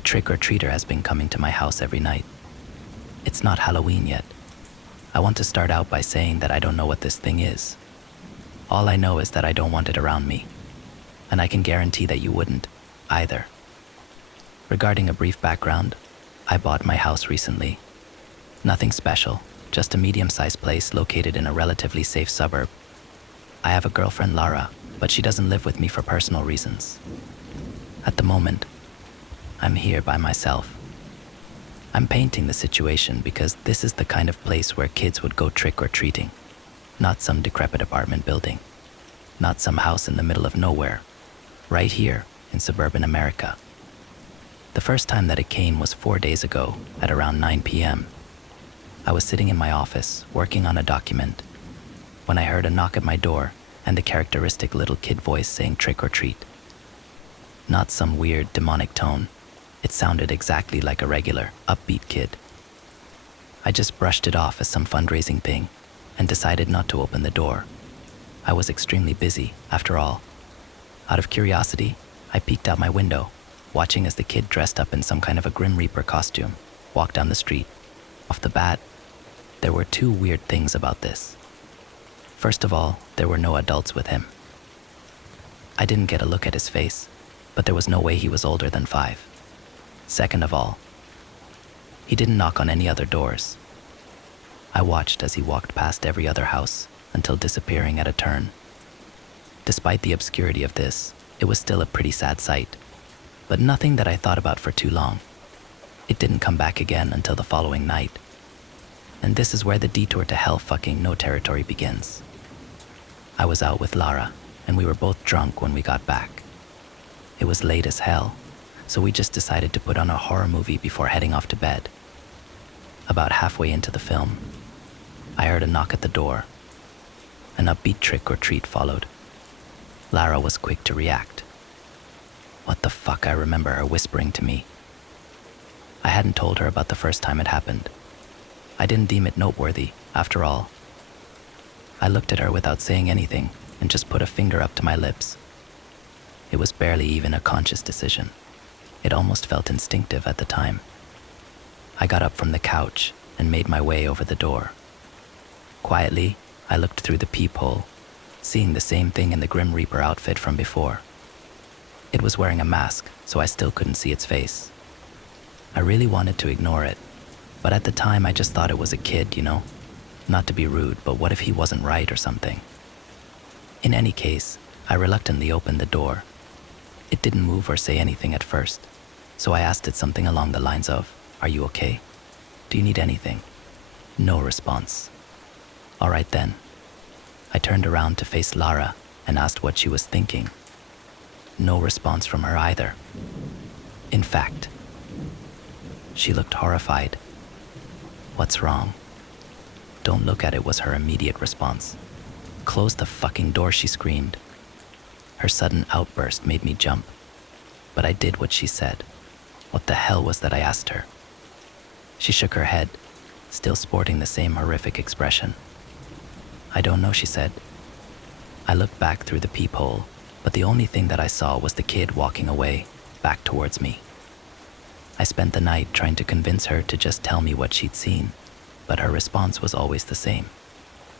A trick-or-treater has been coming to my house every night. It's not Halloween yet. I want to start out by saying that I don't know what this thing is. All I know is that I don't want it around me. And I can guarantee that you wouldn't, either. Regarding a brief background, I bought my house recently. Nothing special, just a medium-sized place located in a relatively safe suburb. I have a girlfriend, Lara, but she doesn't live with me for personal reasons. At the moment, I'm here by myself. I'm painting the situation because this is the kind of place where kids would go trick-or-treating, not some decrepit apartment building, not some house in the middle of nowhere, right here in suburban America. The first time that it came was 4 days ago at around 9 p.m. I was sitting in my office working on a document when I heard a knock at my door and the characteristic little kid voice saying trick or treat. Not some weird demonic tone. It sounded exactly like a regular, upbeat kid. I just brushed it off as some fundraising thing and decided not to open the door. I was extremely busy, after all. Out of curiosity, I peeked out my window, watching as the kid dressed up in some kind of a Grim Reaper costume walked down the street. Off the bat, there were two weird things about this. First of all, there were no adults with him. I didn't get a look at his face, but there was no way he was older than 5. Second of all, he didn't knock on any other doors. I watched as he walked past every other house until disappearing at a turn. Despite the obscurity of this, it was still a pretty sad sight, but nothing that I thought about for too long. It didn't come back again until the following night. And this is where the detour to hell fucking no territory begins. I was out with Lara, and we were both drunk when we got back. It was late as hell, so we just decided to put on a horror movie before heading off to bed. About halfway into the film, I heard a knock at the door. An upbeat trick or treat followed. Lara was quick to react. What the fuck, I remember her whispering to me. I hadn't told her about the first time it happened. I didn't deem it noteworthy, after all. I looked at her without saying anything and just put a finger up to my lips. It was barely even a conscious decision. It almost felt instinctive at the time. I got up from the couch and made my way over the door. Quietly, I looked through the peephole, seeing the same thing in the Grim Reaper outfit from before. It was wearing a mask, so I still couldn't see its face. I really wanted to ignore it, but at the time I just thought it was a kid, you know? Not to be rude, but what if he wasn't right or something? In any case, I reluctantly opened the door. It didn't move or say anything at first, so I asked it something along the lines of, "Are you okay? Do you need anything?" No response. All right then. I turned around to face Lara and asked what she was thinking. No response from her either. In fact, she looked horrified. "What's wrong?" "Don't look at it," was her immediate response. "Close the fucking door," she screamed. Her sudden outburst made me jump, but I did what she said. What the hell was that, I asked her. She shook her head, still sporting the same horrific expression. "I don't know," she said. I looked back through the peephole, but the only thing that I saw was the kid walking away, back towards me. I spent the night trying to convince her to just tell me what she'd seen, but her response was always the same.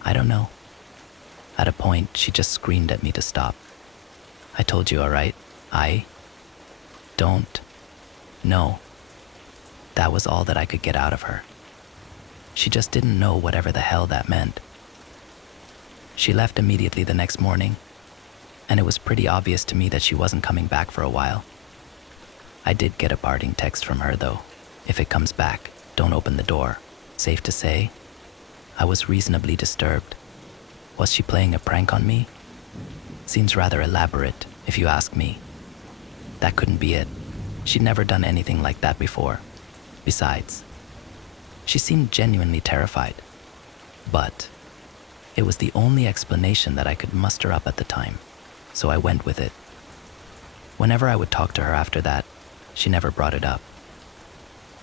"I don't know." At a point, she just screamed at me to stop. "I told you, all right? I don't know." That was all that I could get out of her. She just didn't know whatever the hell that meant. She left immediately the next morning, and it was pretty obvious to me that she wasn't coming back for a while. I did get a parting text from her though. "If it comes back, don't open the door." Safe to say, I was reasonably disturbed. Was she playing a prank on me? Seems rather elaborate, if you ask me. That couldn't be it. She'd never done anything like that before. Besides, she seemed genuinely terrified. But it was the only explanation that I could muster up at the time, so I went with it. Whenever I would talk to her after that, she never brought it up.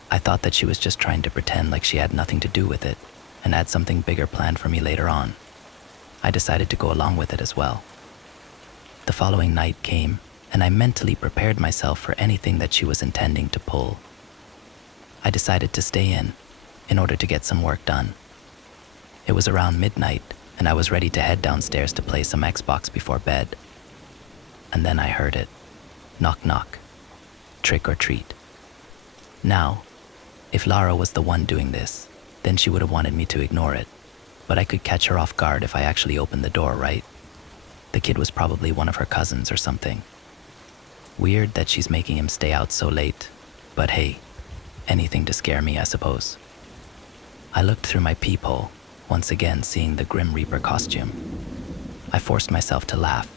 I thought that she was just trying to pretend like she had nothing to do with it and had something bigger planned for me later on. I decided to go along with it as well. The following night came, and I mentally prepared myself for anything that she was intending to pull. I decided to stay in order to get some work done. It was around midnight, and I was ready to head downstairs to play some Xbox before bed. And then I heard it. Knock, knock. Trick or treat. Now, if Lara was the one doing this, then she would have wanted me to ignore it. But I could catch her off guard if I actually opened the door, right? The kid was probably one of her cousins or something. Weird that she's making him stay out so late, but hey, anything to scare me, I suppose. I looked through my peephole, once again seeing the Grim Reaper costume. I forced myself to laugh.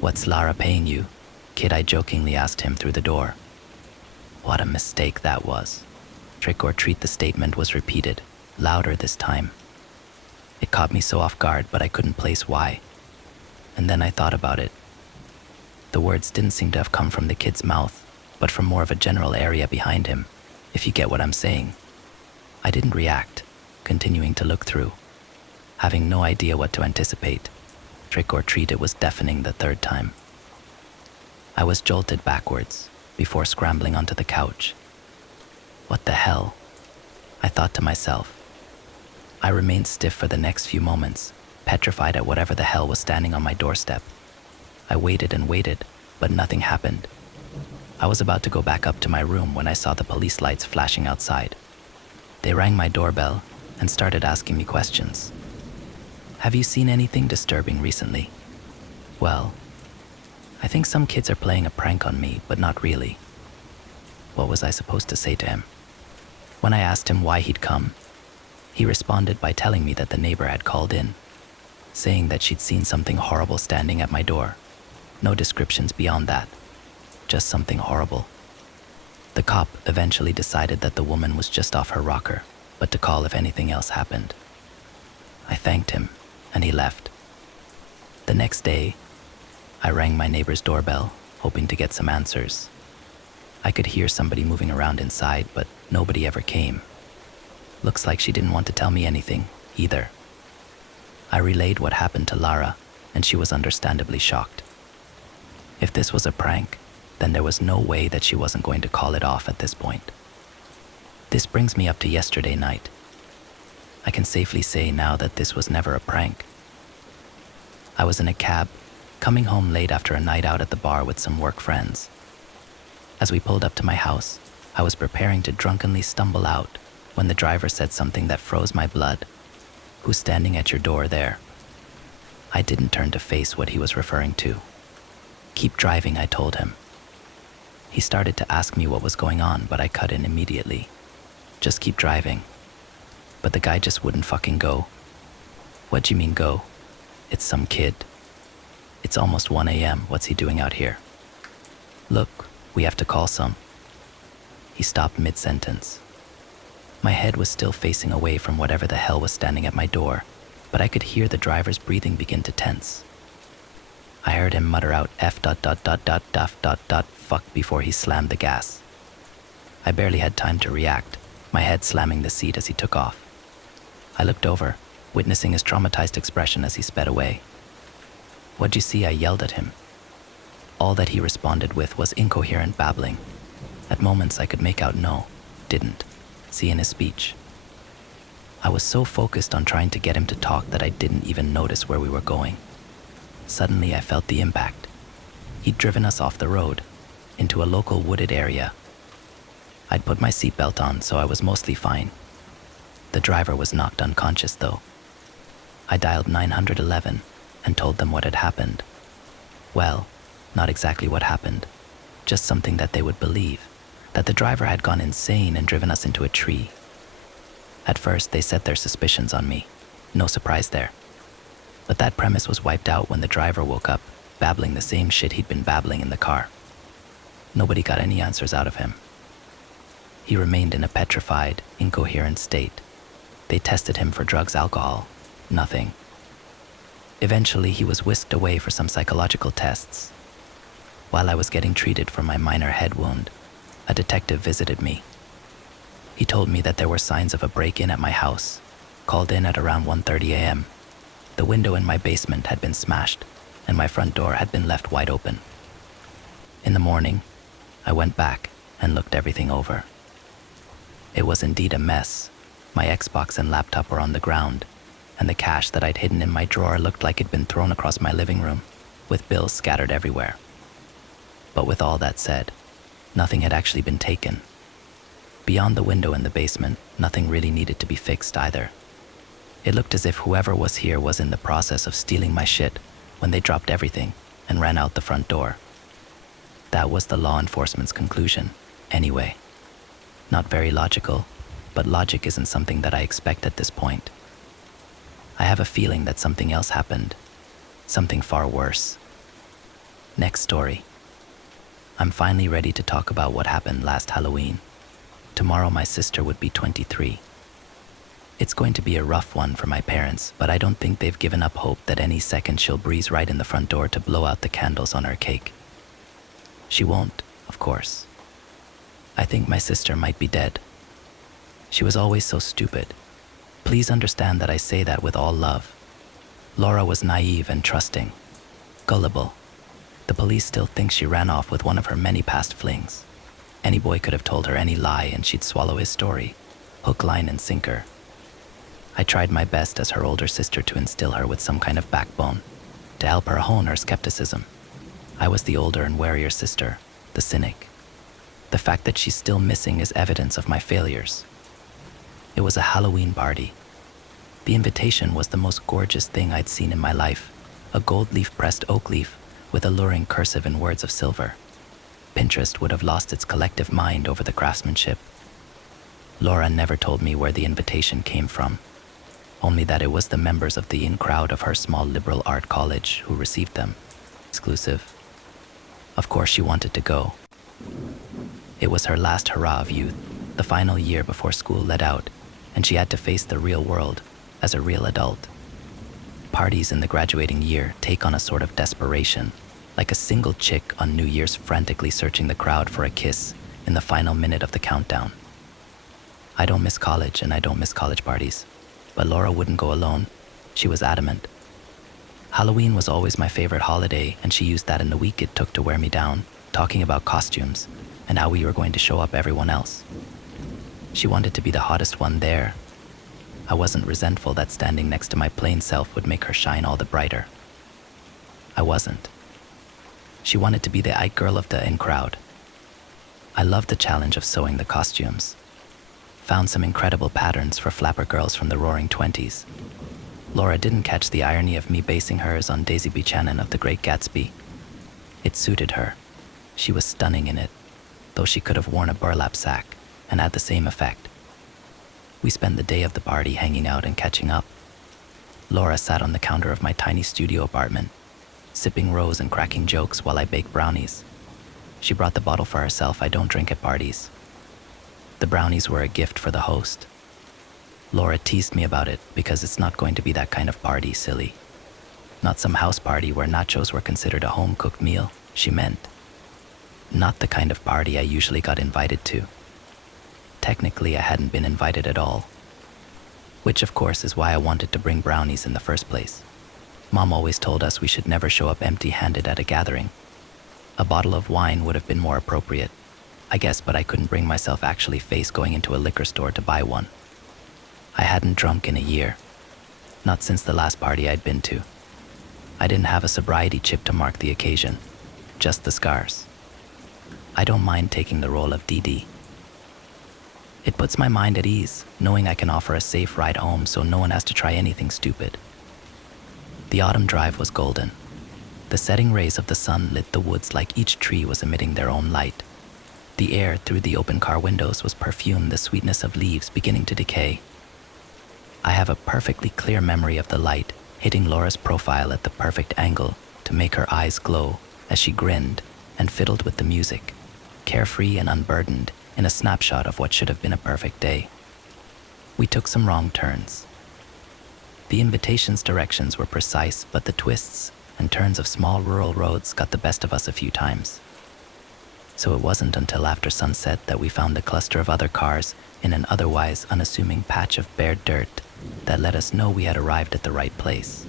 "What's Lara paying you?" Kid, I jokingly asked him through the door. What a mistake that was. Trick or treat, the statement was repeated, louder this time. It caught me so off guard, but I couldn't place why. And then I thought about it. The words didn't seem to have come from the kid's mouth, but from more of a general area behind him, if you get what I'm saying. I didn't react, continuing to look through, having no idea what to anticipate. Trick or treat, it was deafening the third time. I was jolted backwards before scrambling onto the couch. What the hell? I thought to myself. I remained stiff for the next few moments, petrified at whatever the hell was standing on my doorstep. I waited and waited, but nothing happened. I was about to go back up to my room when I saw the police lights flashing outside. They rang my doorbell and started asking me questions. "Have you seen anything disturbing recently?" Well, I think some kids are playing a prank on me, but not really. What was I supposed to say to him? When I asked him why he'd come, he responded by telling me that the neighbor had called in, saying that she'd seen something horrible standing at my door. No descriptions beyond that, just something horrible. The cop eventually decided that the woman was just off her rocker, but to call if anything else happened. I thanked him, and he left. The next day, I rang my neighbor's doorbell, hoping to get some answers. I could hear somebody moving around inside, but nobody ever came. Looks like she didn't want to tell me anything, either. I relayed what happened to Lara, and she was understandably shocked. If this was a prank, then there was no way that she wasn't going to call it off at this point. This brings me up to yesterday night. I can safely say now that this was never a prank. I was in a cab, coming home late after a night out at the bar with some work friends. As we pulled up to my house, I was preparing to drunkenly stumble out when the driver said something that froze my blood. "Who's standing at your door there?" I didn't turn to face what he was referring to. "Keep driving," I told him. He started to ask me what was going on, but I cut in immediately. "Just keep driving." But the guy just wouldn't fucking go. "What do you mean go? It's some kid. It's almost 1 a.m. What's he doing out here?" "Look, we have to call some." He stopped mid-sentence. My head was still facing away from whatever the hell was standing at my door, but I could hear the driver's breathing begin to tense. I heard him mutter out fuck before he slammed the gas. I barely had time to react, my head slamming the seat as he took off. I looked over, witnessing his traumatized expression as he sped away. "What'd you see?" I yelled at him. All that he responded with was incoherent babbling. At moments I could make out no, didn't, see in his speech. I was so focused on trying to get him to talk that I didn't even notice where we were going. Suddenly I felt the impact. He'd driven us off the road, into a local wooded area. I'd put my seatbelt on, so I was mostly fine. The driver was knocked unconscious though. I dialed 911 and told them what had happened. Well, not exactly what happened, just something that they would believe, that the driver had gone insane and driven us into a tree. At first, they set their suspicions on me. No surprise there. But that premise was wiped out when the driver woke up, babbling the same shit he'd been babbling in the car. Nobody got any answers out of him. He remained in a petrified, incoherent state. They tested him for drugs, alcohol, nothing. Eventually, he was whisked away for some psychological tests. While I was getting treated for my minor head wound, a detective visited me. He told me that there were signs of a break-in at my house, called in at around 1:30 a.m. The window in my basement had been smashed, and my front door had been left wide open. In the morning, I went back and looked everything over. It was indeed a mess. My Xbox and laptop were on the ground, and the cash that I'd hidden in my drawer looked like it'd been thrown across my living room, with bills scattered everywhere. But with all that said, nothing had actually been taken. Beyond the window in the basement, nothing really needed to be fixed either. It looked as if whoever was here was in the process of stealing my shit when they dropped everything and ran out the front door. That was the law enforcement's conclusion, anyway. Not very logical, but logic isn't something that I expect at this point. I have a feeling that something else happened, something far worse. Next story. I'm finally ready to talk about what happened last Halloween. Tomorrow my sister would be 23. It's going to be a rough one for my parents, but I don't think they've given up hope that any second she'll breeze right in the front door to blow out the candles on her cake. She won't, of course. I think my sister might be dead. She was always so stupid. Please understand that I say that with all love. Laura was naive and trusting, gullible. The police still think she ran off with one of her many past flings. Any boy could have told her any lie and she'd swallow his story, hook, line, and sinker. I tried my best as her older sister to instill her with some kind of backbone, to help her hone her skepticism. I was the older and warier sister, the cynic. The fact that she's still missing is evidence of my failures. It was a Halloween party. The invitation was the most gorgeous thing I'd seen in my life, a gold leaf pressed oak leaf with alluring cursive in words of silver. Pinterest would have lost its collective mind over the craftsmanship. Laura never told me where the invitation came from, only that it was the members of the in-crowd of her small liberal art college who received them. Exclusive. Of course she wanted to go. It was her last hurrah of youth, the final year before school let out, and she had to face the real world as a real adult. Parties in the graduating year take on a sort of desperation, like a single chick on New Year's frantically searching the crowd for a kiss in the final minute of the countdown. I don't miss college and I don't miss college parties, but Laura wouldn't go alone. She was adamant. Halloween was always my favorite holiday, and she used that in the week it took to wear me down, talking about costumes and how we were going to show up everyone else. She wanted to be the hottest one there. I wasn't resentful that standing next to my plain self would make her shine all the brighter. I wasn't. She wanted to be the it girl of the in-crowd. I loved the challenge of sewing the costumes. Found some incredible patterns for flapper girls from the roaring 20s. Laura didn't catch the irony of me basing hers on Daisy Buchanan of The Great Gatsby. It suited her. She was stunning in it, though she could have worn a burlap sack and had the same effect. We spent the day of the party hanging out and catching up. Laura sat on the counter of my tiny studio apartment, sipping rose and cracking jokes while I baked brownies. She brought the bottle for herself. I don't drink at parties. The brownies were a gift for the host. Laura teased me about it because it's not going to be that kind of party, silly. Not some house party where nachos were considered a home-cooked meal, she meant. Not the kind of party I usually got invited to. Technically, I hadn't been invited at all. Which, of course, is why I wanted to bring brownies in the first place. Mom always told us we should never show up empty-handed at a gathering. A bottle of wine would have been more appropriate, I guess, but I couldn't bring myself actually face going into a liquor store to buy one. I hadn't drunk in a year. Not since the last party I'd been to. I didn't have a sobriety chip to mark the occasion, just the scars. I don't mind taking the role of DD. It puts my mind at ease, knowing I can offer a safe ride home so no one has to try anything stupid. The autumn drive was golden. The setting rays of the sun lit the woods like each tree was emitting their own light. The air through the open car windows was perfumed, the sweetness of leaves beginning to decay. I have a perfectly clear memory of the light hitting Laura's profile at the perfect angle to make her eyes glow as she grinned and fiddled with the music, carefree and unburdened in a snapshot of what should have been a perfect day. We took some wrong turns. The invitation's directions were precise, but the twists and turns of small rural roads got the best of us a few times. So it wasn't until after sunset that we found a cluster of other cars in an otherwise unassuming patch of bare dirt that let us know we had arrived at the right place.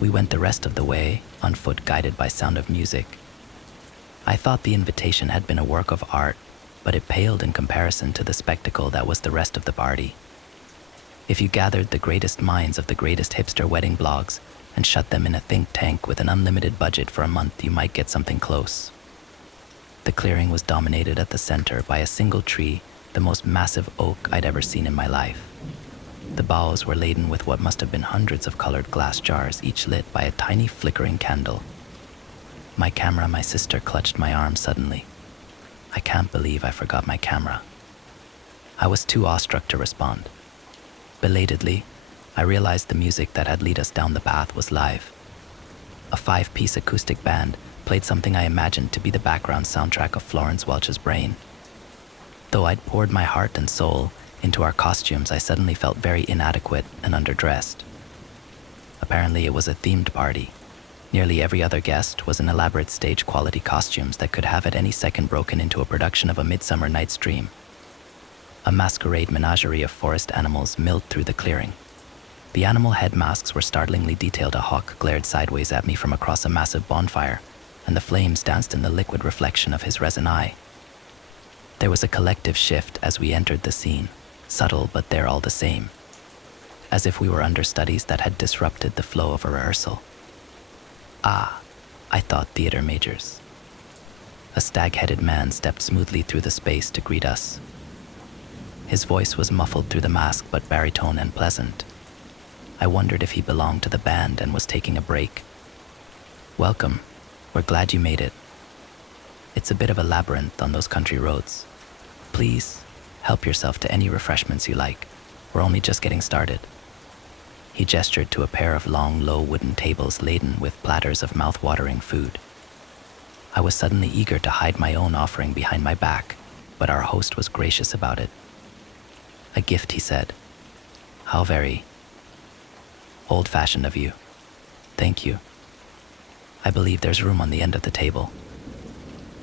We went the rest of the way, on foot, guided by sound of music. I thought the invitation had been a work of art, but it paled in comparison to the spectacle that was the rest of the party. If you gathered the greatest minds of the greatest hipster wedding blogs and shut them in a think tank with an unlimited budget for a month, you might get something close. The clearing was dominated at the center by a single tree, the most massive oak I'd ever seen in my life. The boughs were laden with what must have been hundreds of colored glass jars, each lit by a tiny flickering candle. My camera, my sister clutched my arm suddenly. I can't believe I forgot my camera. I was too awestruck to respond. Belatedly, I realized the music that had led us down the path was live. A 5-piece acoustic band played something I imagined to be the background soundtrack of Florence Welch's Brain. Though I'd poured my heart and soul into our costumes, I suddenly felt very inadequate and underdressed. Apparently, it was a themed party. Nearly every other guest was in elaborate stage-quality costumes that could have at any second broken into a production of A Midsummer Night's Dream. A masquerade menagerie of forest animals milled through the clearing. The animal head masks were startlingly detailed. A hawk glared sideways at me from across a massive bonfire, and the flames danced in the liquid reflection of his resin eye. There was a collective shift as we entered the scene, subtle but there all the same, as if we were understudies that had disrupted the flow of a rehearsal. Ah, I thought theater majors. A stag-headed man stepped smoothly through the space to greet us. His voice was muffled through the mask but baritone and pleasant. I wondered if he belonged to the band and was taking a break. "Welcome. We're glad you made it. It's a bit of a labyrinth on those country roads. Please, help yourself to any refreshments you like. We're only just getting started." He gestured to a pair of long, low wooden tables laden with platters of mouth-watering food. I was suddenly eager to hide my own offering behind my back, but our host was gracious about it. "A gift," he said. "How very old-fashioned of you. Thank you. I believe there's room on the end of the table."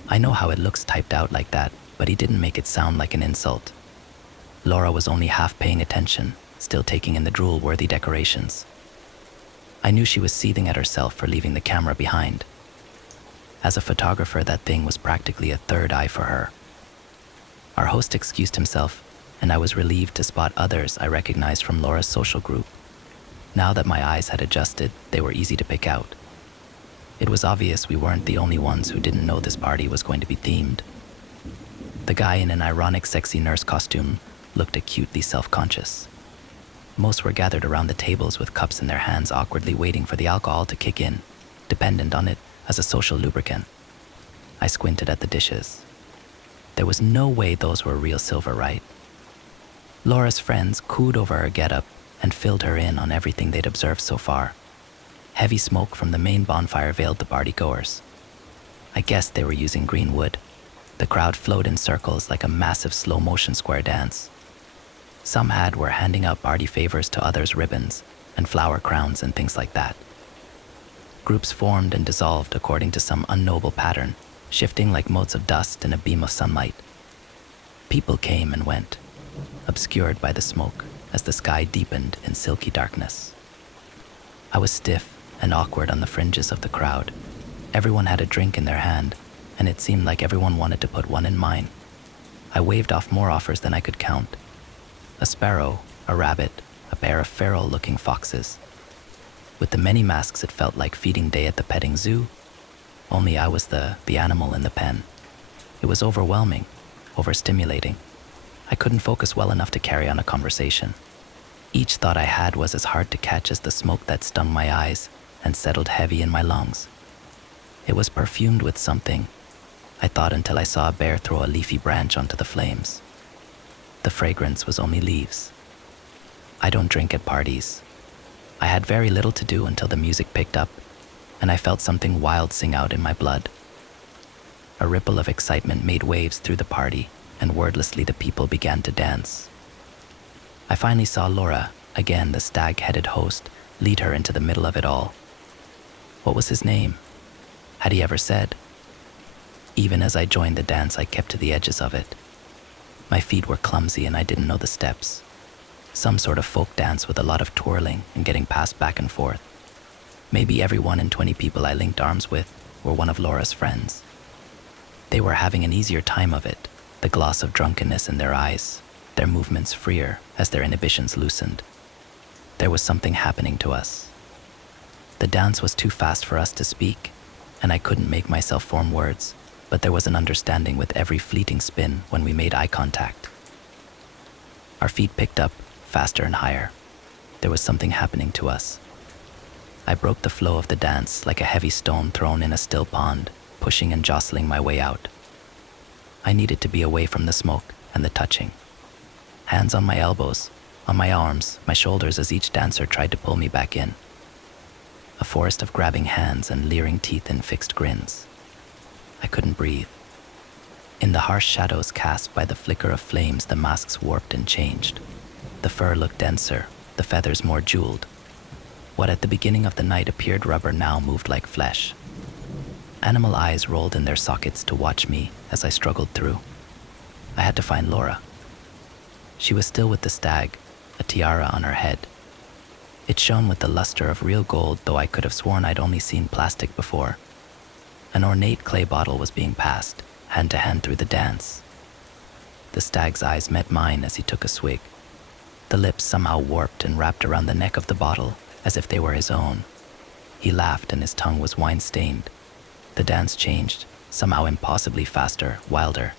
I know how it looks typed out like that, but he didn't make it sound like an insult. Laura was only half paying attention, still taking in the drool-worthy decorations. I knew she was seething at herself for leaving the camera behind. As a photographer, that thing was practically a third eye for her. Our host excused himself, and I was relieved to spot others I recognized from Laura's social group. Now that my eyes had adjusted, they were easy to pick out. It was obvious we weren't the only ones who didn't know this party was going to be themed. The guy in an ironic sexy nurse costume looked acutely self-conscious. Most were gathered around the tables with cups in their hands, awkwardly waiting for the alcohol to kick in, dependent on it as a social lubricant. I squinted at the dishes. There was no way those were real silver, right? Laura's friends cooed over her getup and filled her in on everything they'd observed so far. Heavy smoke from the main bonfire veiled the partygoers. I guessed they were using green wood. The crowd flowed in circles like a massive slow-motion square dance. Some were handing out party favors to others, ribbons and flower crowns and things like that. Groups formed and dissolved according to some unknowable pattern, shifting like motes of dust in a beam of sunlight. People came and went, obscured by the smoke as the sky deepened in silky darkness. I was stiff and awkward on the fringes of the crowd. Everyone had a drink in their hand, and it seemed like everyone wanted to put one in mine. I waved off more offers than I could count. A sparrow, a rabbit, a pair of feral-looking foxes. With the many masks, it felt like feeding day at the petting zoo, only I was the animal in the pen. It was overwhelming, overstimulating. I couldn't focus well enough to carry on a conversation. Each thought I had was as hard to catch as the smoke that stung my eyes and settled heavy in my lungs. It was perfumed with something, I thought, until I saw a bear throw a leafy branch onto the flames. The fragrance was only leaves. I don't drink at parties. I had very little to do until the music picked up, and I felt something wild sing out in my blood. A ripple of excitement made waves through the party, and wordlessly the people began to dance. I finally saw Laura, again the stag-headed host, lead her into the middle of it all. What was his name? Had he ever said? Even as I joined the dance, I kept to the edges of it. My feet were clumsy and I didn't know the steps. Some sort of folk dance with a lot of twirling and getting passed back and forth. Maybe every 1 in 20 people I linked arms with were one of Laura's friends. They were having an easier time of it, the gloss of drunkenness in their eyes, their movements freer as their inhibitions loosened. There was something happening to us. The dance was too fast for us to speak, and I couldn't make myself form words, but there was an understanding with every fleeting spin when we made eye contact. Our feet picked up, faster and higher. There was something happening to us. I broke the flow of the dance like a heavy stone thrown in a still pond, pushing and jostling my way out. I needed to be away from the smoke and the touching. Hands on my elbows, on my arms, my shoulders as each dancer tried to pull me back in. A forest of grabbing hands and leering teeth in fixed grins. I couldn't breathe. In the harsh shadows cast by the flicker of flames, the masks warped and changed. The fur looked denser, the feathers more jeweled. What at the beginning of the night appeared rubber now moved like flesh. Animal eyes rolled in their sockets to watch me as I struggled through. I had to find Laura. She was still with the stag, a tiara on her head. It shone with the luster of real gold, though I could have sworn I'd only seen plastic before. An ornate clay bottle was being passed, hand to hand through the dance. The stag's eyes met mine as he took a swig. The lips somehow warped and wrapped around the neck of the bottle, as if they were his own. He laughed and his tongue was wine-stained. The dance changed, somehow impossibly faster, wilder.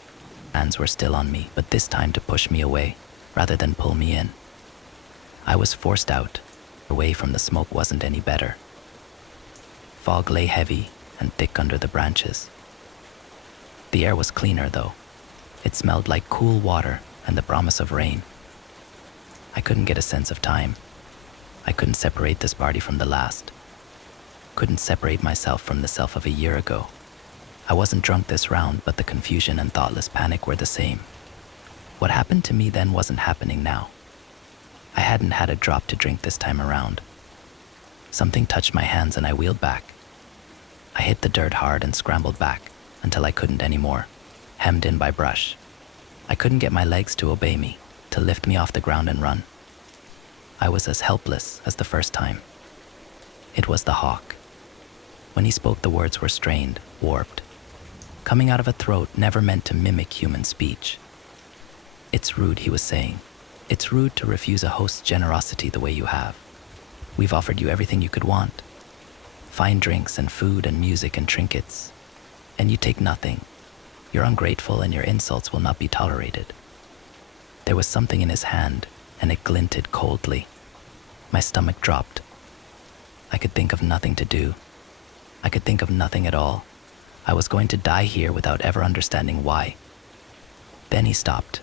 Hands were still on me, but this time to push me away, rather than pull me in. I was forced out. Away from the smoke wasn't any better. Fog lay heavy and thick under the branches. The air was cleaner, though. It smelled like cool water and the promise of rain. I couldn't get a sense of time. I couldn't separate this party from the last. Couldn't separate myself from the self of a year ago. I wasn't drunk this round, but the confusion and thoughtless panic were the same. What happened to me then wasn't happening now. I hadn't had a drop to drink this time around. Something touched my hands and I wheeled back. I hit the dirt hard and scrambled back until I couldn't anymore, hemmed in by brush. I couldn't get my legs to obey me, to lift me off the ground and run. I was as helpless as the first time. It was the hawk. When he spoke, the words were strained, warped. Coming out of a throat never meant to mimic human speech. It's rude, he was saying. It's rude to refuse a host's generosity the way you have. We've offered you everything you could want. Fine drinks and food and music and trinkets. And you take nothing. You're ungrateful and your insults will not be tolerated. There was something in his hand, and it glinted coldly. My stomach dropped. I could think of nothing to do. I could think of nothing at all. I was going to die here without ever understanding why. Then he stopped.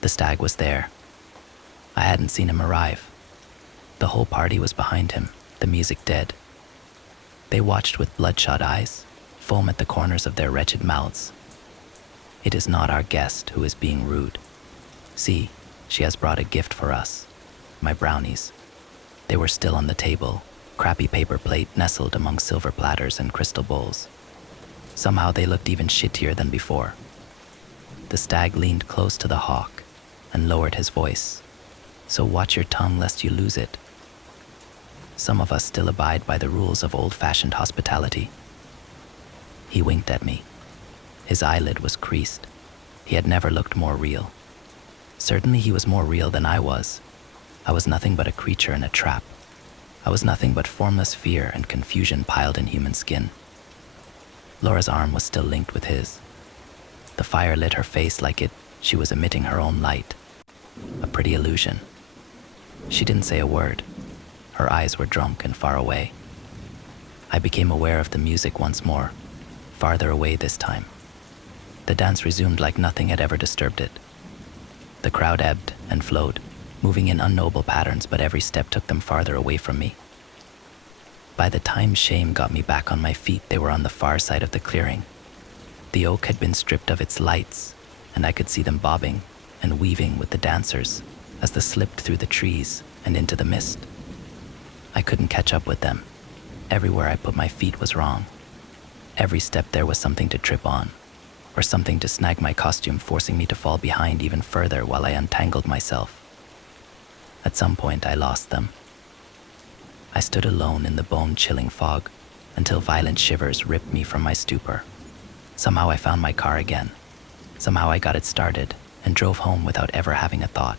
The stag was there. I hadn't seen him arrive. The whole party was behind him, the music dead. They watched with bloodshot eyes, foam at the corners of their wretched mouths. It is not our guest who is being rude. See, she has brought a gift for us. My brownies. They were still on the table, crappy paper plate nestled among silver platters and crystal bowls. Somehow they looked even shittier than before. The stag leaned close to the hawk and lowered his voice. So watch your tongue lest you lose it. Some of us still abide by the rules of old-fashioned hospitality. He winked at me. His eyelid was creased. He had never looked more real. Certainly he was more real than I was. I was nothing but a creature in a trap. I was nothing but formless fear and confusion piled in human skin. Laura's arm was still linked with his. The fire lit her face like she was emitting her own light. A pretty illusion. She didn't say a word. Her eyes were drunk and far away. I became aware of the music once more, farther away this time. The dance resumed like nothing had ever disturbed it. The crowd ebbed and flowed, moving in unknowable patterns, but every step took them farther away from me. By the time shame got me back on my feet, they were on the far side of the clearing. The oak had been stripped of its lights, and I could see them bobbing and weaving with the dancers as they slipped through the trees and into the mist. I couldn't catch up with them. Everywhere I put my feet was wrong. Every step there was something to trip on, or something to snag my costume, forcing me to fall behind even further while I untangled myself. At some point I lost them. I stood alone in the bone-chilling fog until violent shivers ripped me from my stupor. Somehow I found my car again. Somehow I got it started and drove home without ever having a thought.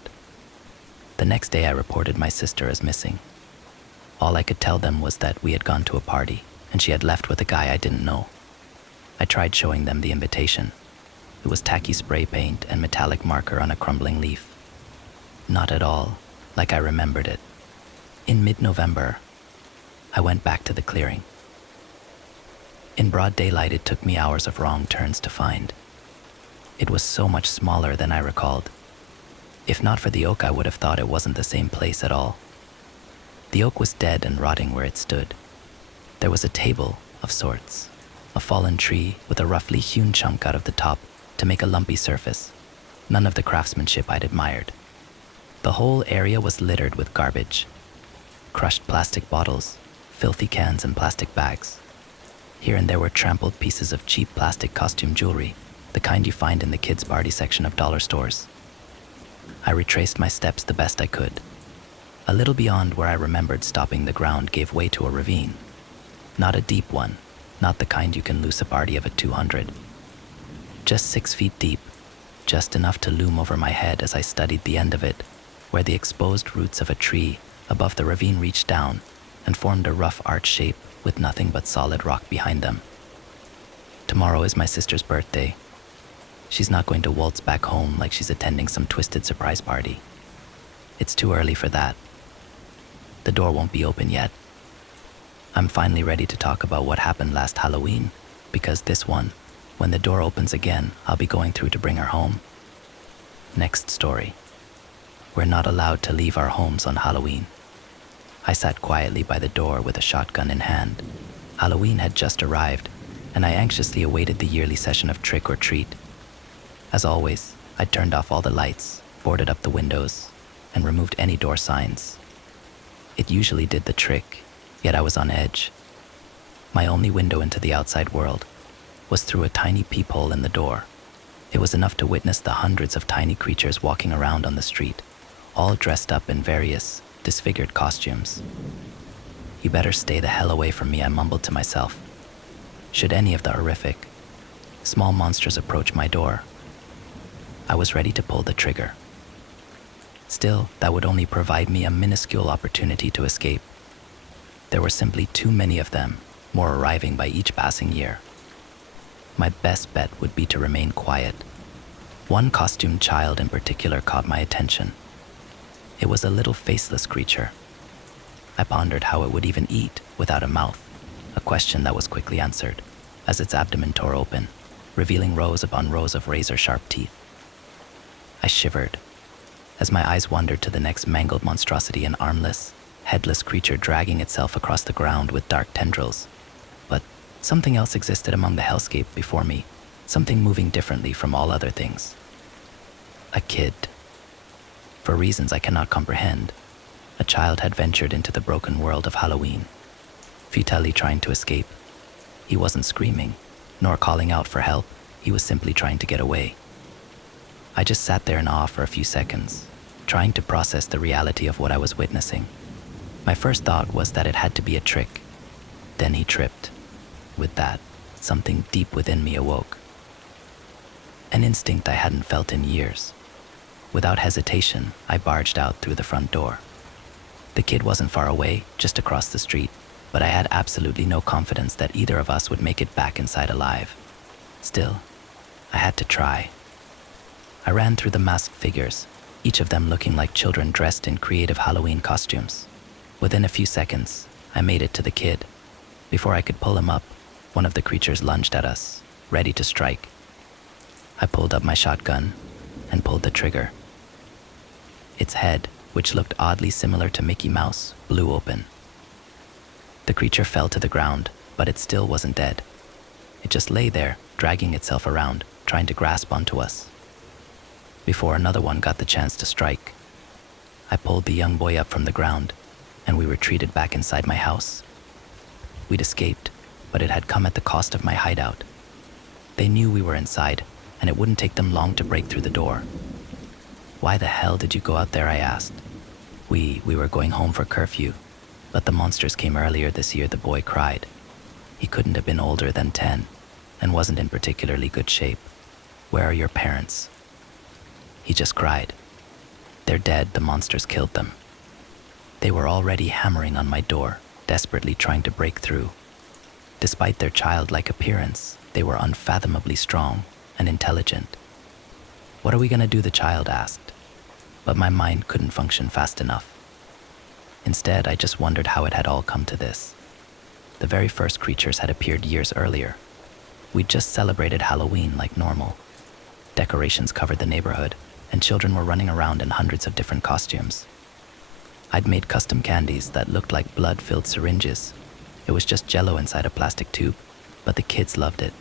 The next day I reported my sister as missing. All I could tell them was that we had gone to a party and she had left with a guy I didn't know. I tried showing them the invitation. It was tacky spray paint and metallic marker on a crumbling leaf. Not at all like I remembered it. In mid-November, I went back to the clearing. In broad daylight, it took me hours of wrong turns to find. It was so much smaller than I recalled. If not for the oak, I would have thought it wasn't the same place at all. The oak was dead and rotting where it stood. There was a table of sorts, a fallen tree with a roughly hewn chunk out of the top to make a lumpy surface. None of the craftsmanship I'd admired. The whole area was littered with garbage. Crushed plastic bottles, filthy cans and plastic bags. Here and there were trampled pieces of cheap plastic costume jewelry, the kind you find in the kids' party section of dollar stores. I retraced my steps the best I could. A little beyond where I remembered stopping, the ground gave way to a ravine. Not a deep one, not the kind you can loose a party of at 200. Just 6 feet deep, just enough to loom over my head as I studied the end of it, where the exposed roots of a tree above the ravine reached down and formed a rough arch shape with nothing but solid rock behind them. Tomorrow is my sister's birthday. She's not going to waltz back home like she's attending some twisted surprise party. It's too early for that. The door won't be open yet. I'm finally ready to talk about what happened last Halloween, because this one, when the door opens again, I'll be going through to bring her home. Next story. We're not allowed to leave our homes on Halloween. I sat quietly by the door with a shotgun in hand. Halloween had just arrived, and I anxiously awaited the yearly session of trick or treat. As always, I turned off all the lights, boarded up the windows, and removed any door signs. It usually did the trick, yet I was on edge. My only window into the outside world was through a tiny peephole in the door. It was enough to witness the hundreds of tiny creatures walking around on the street, all dressed up in various disfigured costumes. You better stay the hell away from me, I mumbled to myself. Should any of the horrific, small monsters approach my door, I was ready to pull the trigger. Still, that would only provide me a minuscule opportunity to escape. There were simply too many of them, more arriving by each passing year. My best bet would be to remain quiet. One costumed child in particular caught my attention. It was a little faceless creature. I pondered how it would even eat without a mouth, a question that was quickly answered as its abdomen tore open, revealing rows upon rows of razor-sharp teeth. I shivered as my eyes wandered to the next mangled monstrosity, an armless, headless creature dragging itself across the ground with dark tendrils. But something else existed among the hellscape before me, something moving differently from all other things. A kid. For reasons I cannot comprehend, a child had ventured into the broken world of Halloween, futilely trying to escape. He wasn't screaming, nor calling out for help. He was simply trying to get away. I just sat there in awe for a few seconds, trying to process the reality of what I was witnessing. My first thought was that it had to be a trick. Then he tripped. With that, something deep within me awoke. An instinct I hadn't felt in years. Without hesitation, I barged out through the front door. The kid wasn't far away, just across the street, but I had absolutely no confidence that either of us would make it back inside alive. Still, I had to try. I ran through the masked figures, each of them looking like children dressed in creative Halloween costumes. Within a few seconds, I made it to the kid. Before I could pull him up, one of the creatures lunged at us, ready to strike. I pulled up my shotgun and pulled the trigger. Its head, which looked oddly similar to Mickey Mouse, blew open. The creature fell to the ground, but it still wasn't dead. It just lay there, dragging itself around, trying to grasp onto us. Before another one got the chance to strike, I pulled the young boy up from the ground, and we retreated back inside my house. We'd escaped, but it had come at the cost of my hideout. They knew we were inside, and it wouldn't take them long to break through the door. "Why the hell did you go out there?" I asked. We were going home for curfew, but the monsters came earlier this year," the boy cried. He couldn't have been older than 10. and wasn't in particularly good shape. Where are your parents? He just cried. They're dead, the monsters killed them. They were already hammering on my door, desperately trying to break through. Despite their childlike appearance, they were unfathomably strong and intelligent. What are we gonna do? The child asked, but my mind couldn't function fast enough. Instead, I just wondered how it had all come to this. The very first creatures had appeared years earlier. We'd just celebrated Halloween like normal. Decorations covered the neighborhood, and children were running around in hundreds of different costumes. I'd made custom candies that looked like blood-filled syringes. It was just jello inside a plastic tube, but the kids loved it.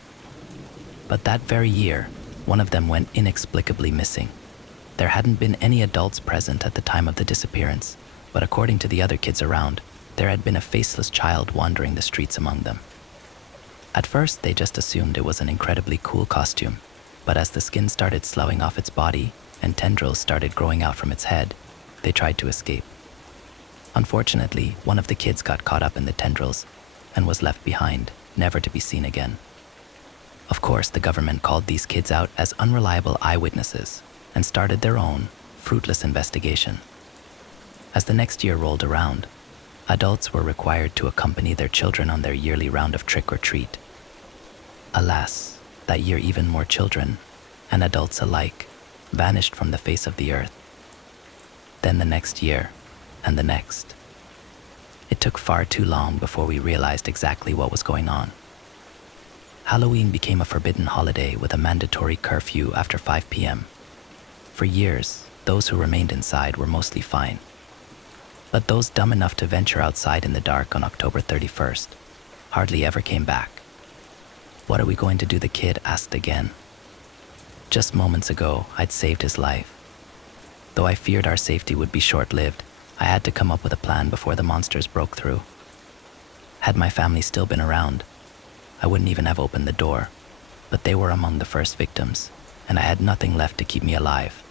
But that very year, one of them went inexplicably missing. There hadn't been any adults present at the time of the disappearance, but according to the other kids around, there had been a faceless child wandering the streets among them. At first, they just assumed it was an incredibly cool costume, but as the skin started sloughing off its body and tendrils started growing out from its head, they tried to escape. Unfortunately, one of the kids got caught up in the tendrils and was left behind, never to be seen again. Of course, the government called these kids out as unreliable eyewitnesses and started their own, fruitless investigation. As the next year rolled around, adults were required to accompany their children on their yearly round of trick-or-treat. Alas, that year even more children, and adults alike, vanished from the face of the earth. Then the next year, and the next. It took far too long before we realized exactly what was going on. Halloween became a forbidden holiday with a mandatory curfew after 5 p.m. For years, those who remained inside were mostly fine. But those dumb enough to venture outside in the dark on October 31st hardly ever came back. What are we going to do? The kid asked again. Just moments ago, I'd saved his life. Though I feared our safety would be short-lived, I had to come up with a plan before the monsters broke through. Had my family still been around, I wouldn't even have opened the door, but they were among the first victims, and I had nothing left to keep me alive.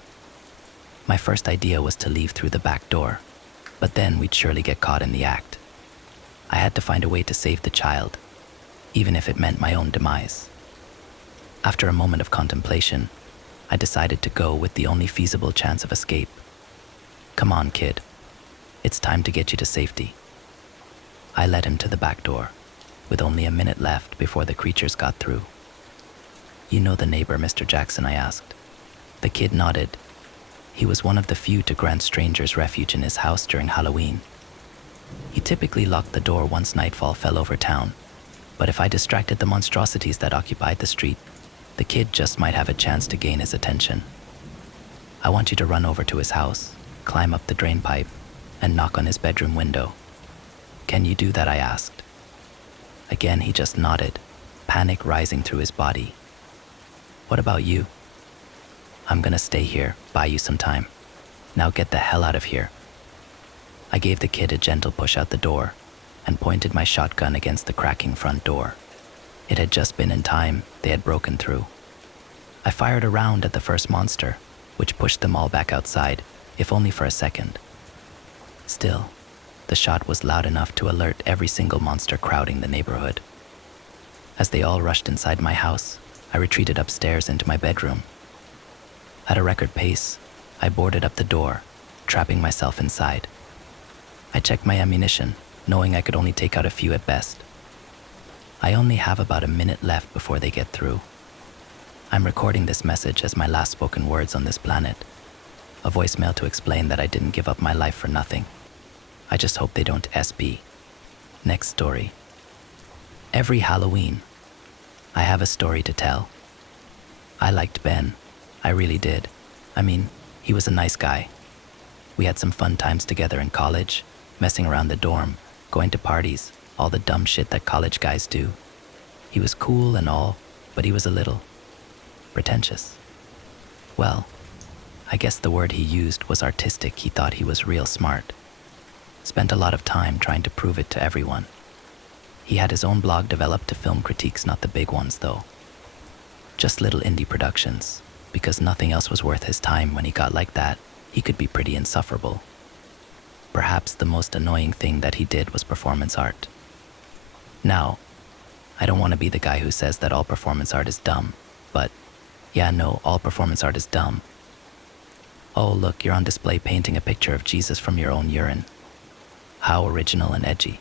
My first idea was to leave through the back door, but then we'd surely get caught in the act. I had to find a way to save the child, even if it meant my own demise. After a moment of contemplation, I decided to go with the only feasible chance of escape. Come on, kid. It's time to get you to safety. I led him to the back door, with only a minute left before the creatures got through. You know the neighbor, Mr. Jackson? I asked. The kid nodded. He was one of the few to grant strangers refuge in his house during Halloween. He typically locked the door once nightfall fell over town, but if I distracted the monstrosities that occupied the street, the kid just might have a chance to gain his attention. I want you to run over to his house, climb up the drain pipe, and knock on his bedroom window. Can you do that? I asked. Again, he just nodded, panic rising through his body. What about you? I'm gonna stay here, buy you some time. Now get the hell out of here. I gave the kid a gentle push out the door and pointed my shotgun against the cracking front door. It had just been in time, they had broken through. I fired a round at the first monster, which pushed them all back outside, if only for a second. Still, the shot was loud enough to alert every single monster crowding the neighborhood. As they all rushed inside my house, I retreated upstairs into my bedroom. At a record pace, I boarded up the door, trapping myself inside. I checked my ammunition, knowing I could only take out a few at best. I only have about a minute left before they get through. I'm recording this message as my last spoken words on this planet. A voicemail to explain that I didn't give up my life for nothing. I just hope they don't SB. Next story. Every Halloween, I have a story to tell. I liked Ben. I really did. I mean, he was a nice guy. We had some fun times together in college, messing around the dorm, going to parties, all the dumb shit that college guys do. He was cool and all, but he was a little pretentious. Well, I guess the word he used was artistic. He thought he was real smart. Spent a lot of time trying to prove it to everyone. He had his own blog developed to film critiques, not the big ones though. Just little indie productions, because nothing else was worth his time. When he got like that, he could be pretty insufferable. Perhaps the most annoying thing that he did was performance art. Now, I don't want to be the guy who says that all performance art is dumb, but yeah, no, all performance art is dumb. Oh, look, you're on display painting a picture of Jesus from your own urine. How original and edgy.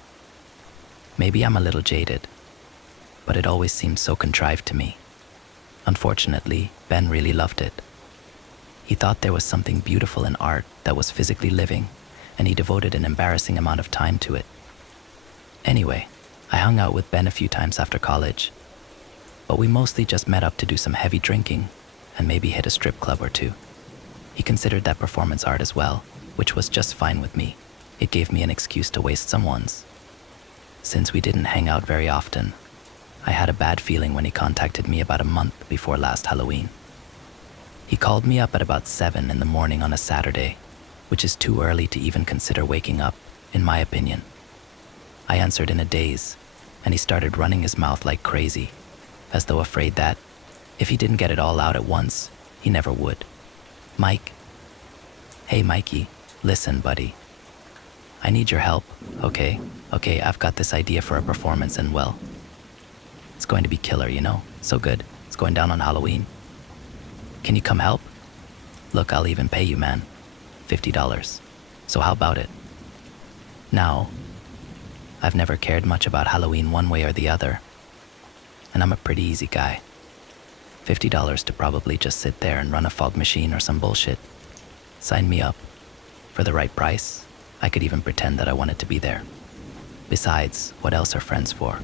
Maybe I'm a little jaded, but it always seemed so contrived to me. Unfortunately, Ben really loved it. He thought there was something beautiful in art that was physically living, and he devoted an embarrassing amount of time to it. Anyway, I hung out with Ben a few times after college, but we mostly just met up to do some heavy drinking and maybe hit a strip club or two. He considered that performance art as well, which was just fine with me. It gave me an excuse to waste someone's. Since we didn't hang out very often, I had a bad feeling when he contacted me about a month before last Halloween. He called me up at about 7 in the morning on a Saturday, which is too early to even consider waking up, in my opinion. I answered in a daze, and he started running his mouth like crazy, as though afraid that, if he didn't get it all out at once, he never would. Mike. Hey, Mikey, listen, buddy. I need your help, okay? Okay, I've got this idea for a performance and, well, it's going to be killer, you know? So good. It's going down on Halloween. Can you come help? Look, I'll even pay you, man. $50. So how about it? Now, I've never cared much about Halloween one way or the other, and I'm a pretty easy guy. $50 to probably just sit there and run a fog machine or some bullshit. Sign me up. For the right price, I could even pretend that I wanted to be there. Besides, what else are friends for?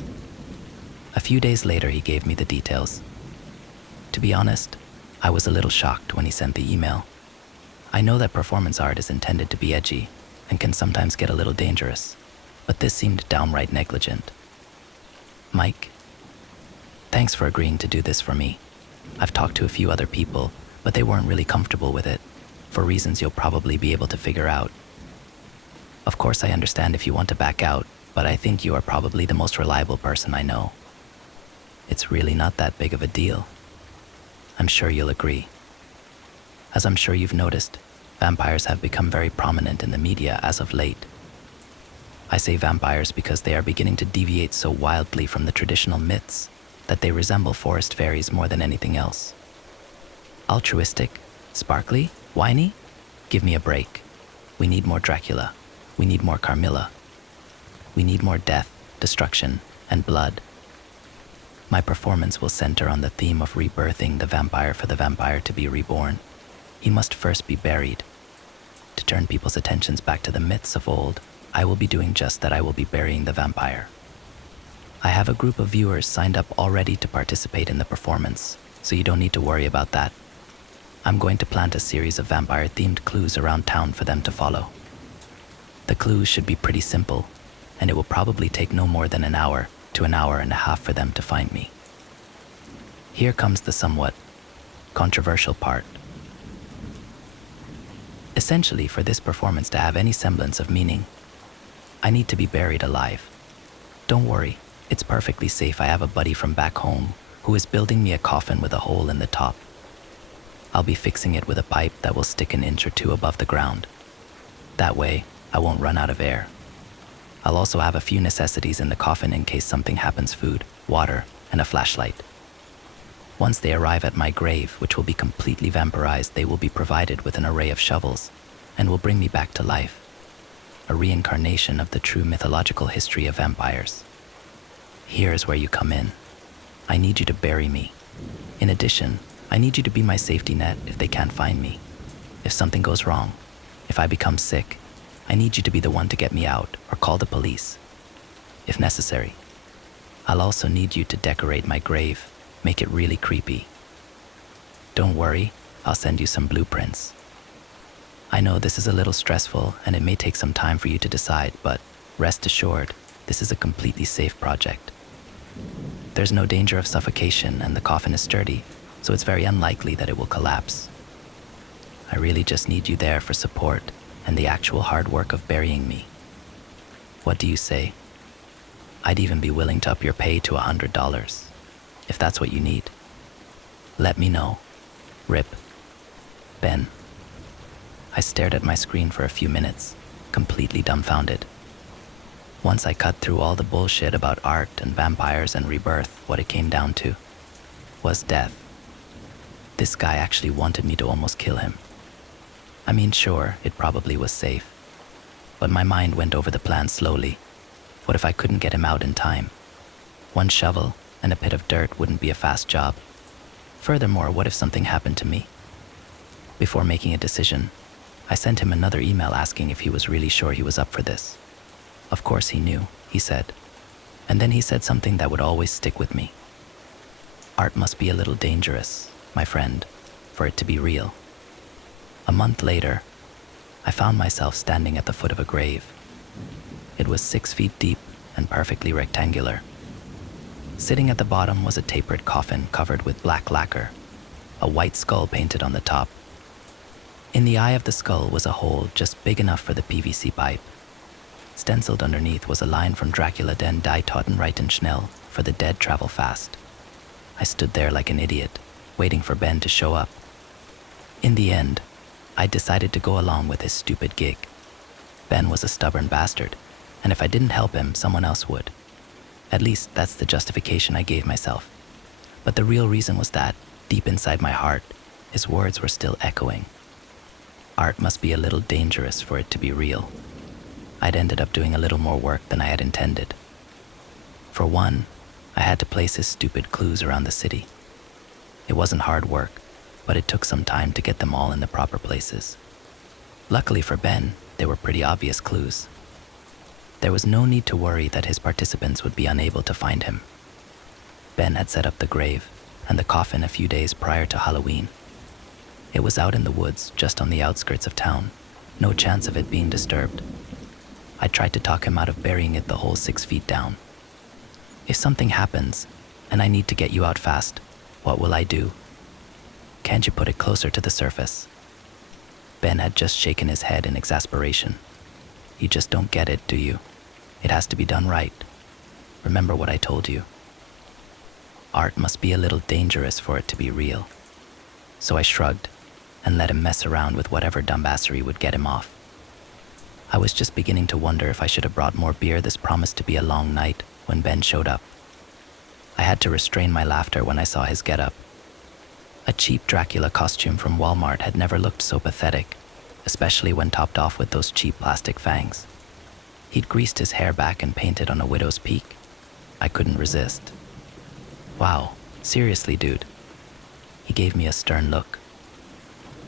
A few days later, he gave me the details. To be honest, I was a little shocked when he sent the email. I know that performance art is intended to be edgy and can sometimes get a little dangerous, but this seemed downright negligent. Mike, thanks for agreeing to do this for me. I've talked to a few other people, but they weren't really comfortable with it, for reasons you'll probably be able to figure out. Of course, I understand if you want to back out, but I think you are probably the most reliable person I know. It's really not that big of a deal. I'm sure you'll agree. As I'm sure you've noticed, vampires have become very prominent in the media as of late. I say vampires because they are beginning to deviate so wildly from the traditional myths that they resemble forest fairies more than anything else. Altruistic, sparkly, whiny? Give me a break. We need more Dracula. We need more Carmilla. We need more death, destruction, and blood. My performance will center on the theme of rebirthing the vampire for the vampire to be reborn. He must first be buried. To turn people's attentions back to the myths of old, I will be doing just that. I will be burying the vampire. I have a group of viewers signed up already to participate in the performance, so you don't need to worry about that. I'm going to plant a series of vampire-themed clues around town for them to follow. The clues should be pretty simple, and it will probably take no more than an hour to an hour and a half for them to find me. Here comes the somewhat controversial part. Essentially, for this performance to have any semblance of meaning, I need to be buried alive. Don't worry, it's perfectly safe. I have a buddy from back home who is building me a coffin with a hole in the top. I'll be fixing it with a pipe that will stick an inch or two above the ground. That way, I won't run out of air. I'll also have a few necessities in the coffin in case something happens: food, water, and a flashlight. Once they arrive at my grave, which will be completely vampirized, they will be provided with an array of shovels and will bring me back to life. A reincarnation of the true mythological history of vampires. Here is where you come in. I need you to bury me. In addition, I need you to be my safety net if they can't find me. If something goes wrong, if I become sick, I need you to be the one to get me out or call the police, if necessary. I'll also need you to decorate my grave, make it really creepy. Don't worry, I'll send you some blueprints. I know this is a little stressful and it may take some time for you to decide, but rest assured, this is a completely safe project. There's no danger of suffocation and the coffin is sturdy, so it's very unlikely that it will collapse. I really just need you there for support and the actual hard work of burying me. What do you say? I'd even be willing to up your pay to $100, if that's what you need. Let me know. Rip. Ben. I stared at my screen for a few minutes, completely dumbfounded. Once I cut through all the bullshit about art and vampires and rebirth, what it came down to was death. This guy actually wanted me to almost kill him. I mean, sure, it probably was safe, but my mind went over the plan slowly. What if I couldn't get him out in time? One shovel and a pit of dirt wouldn't be a fast job. Furthermore, what if something happened to me? Before making a decision, I sent him another email asking if he was really sure he was up for this. Of course he knew, he said. And then he said something that would always stick with me. Art must be a little dangerous, my friend, for it to be real. A month later, I found myself standing at the foot of a grave. It was 6 feet deep and perfectly rectangular. Sitting at the bottom was a tapered coffin covered with black lacquer, a white skull painted on the top. In the eye of the skull was a hole just big enough for the PVC pipe. Stenciled underneath was a line from Dracula Den Die Toten Reiten Schnell, for the dead travel fast. I stood there like an idiot, waiting for Ben to show up. In the end, I decided to go along with his stupid gig. Ben was a stubborn bastard, and if I didn't help him, someone else would. At least that's the justification I gave myself. But the real reason was that, deep inside my heart, his words were still echoing. Art must be a little dangerous for it to be real. I'd ended up doing a little more work than I had intended. For one, I had to place his stupid clues around the city. It wasn't hard work, but it took some time to get them all in the proper places. Luckily for Ben, they were pretty obvious clues. There was no need to worry that his participants would be unable to find him. Ben had set up the grave and the coffin a few days prior to Halloween. It was out in the woods, just on the outskirts of town, no chance of it being disturbed. I tried to talk him out of burying it the whole 6 feet down. If something happens, and I need to get you out fast, what will I do? Can't you put it closer to the surface? Ben had just shaken his head in exasperation. You just don't get it, do you? It has to be done right. Remember what I told you. Art must be a little dangerous for it to be real. So I shrugged and let him mess around with whatever dumbassery would get him off. I was just beginning to wonder if I should have brought more beer. This promised to be a long night when Ben showed up. I had to restrain my laughter when I saw his getup. A cheap Dracula costume from Walmart had never looked so pathetic, especially when topped off with those cheap plastic fangs. He'd greased his hair back and painted on a widow's peak. I couldn't resist. Wow, seriously, dude. He gave me a stern look.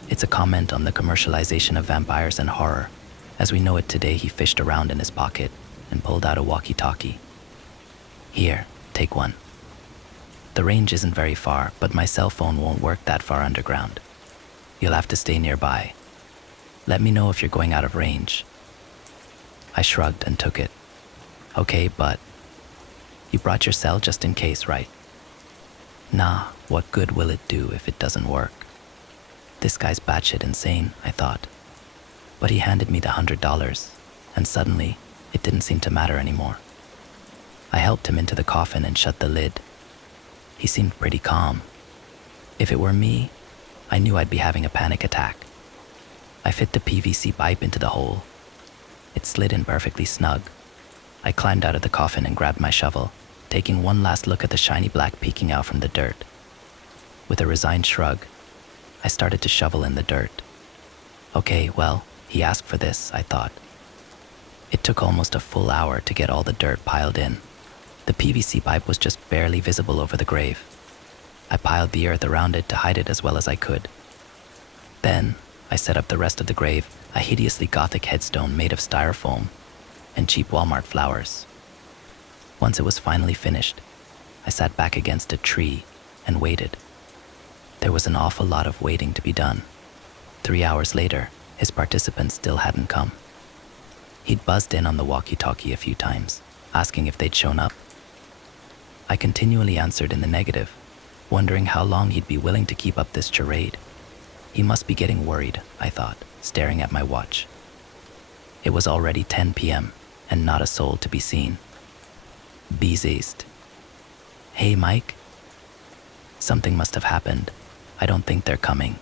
It's a comment on the commercialization of vampires and horror. As we know it today, he fished around in his pocket and pulled out a walkie-talkie. Here, take one. The range isn't very far, but my cell phone won't work that far underground. You'll have to stay nearby. Let me know if you're going out of range. I shrugged and took it. Okay, but you brought your cell just in case, right? Nah, what good will it do if it doesn't work? This guy's batshit insane, I thought. But he handed me the $100, and suddenly, it didn't seem to matter anymore. I helped him into the coffin and shut the lid. He seemed pretty calm. If it were me, I knew I'd be having a panic attack. I fit the PVC pipe into the hole. It slid in perfectly snug. I climbed out of the coffin and grabbed my shovel, taking one last look at the shiny black peeking out from the dirt. With a resigned shrug, I started to shovel in the dirt. Okay, well, he asked for this, I thought. It took almost a full hour to get all the dirt piled in. The PVC pipe was just barely visible over the grave. I piled the earth around it to hide it as well as I could. Then, I set up the rest of the grave, a hideously gothic headstone made of styrofoam and cheap Walmart flowers. Once it was finally finished, I sat back against a tree and waited. There was an awful lot of waiting to be done. 3 hours later, his participants still hadn't come. He'd buzzed in on the walkie-talkie a few times, asking if they'd shown up. I continually answered in the negative, wondering how long he'd be willing to keep up this charade. He must be getting worried, I thought, staring at my watch. It was already 10 p.m., and not a soul to be seen. Beezest. Hey, Mike? Something must have happened. I don't think they're coming.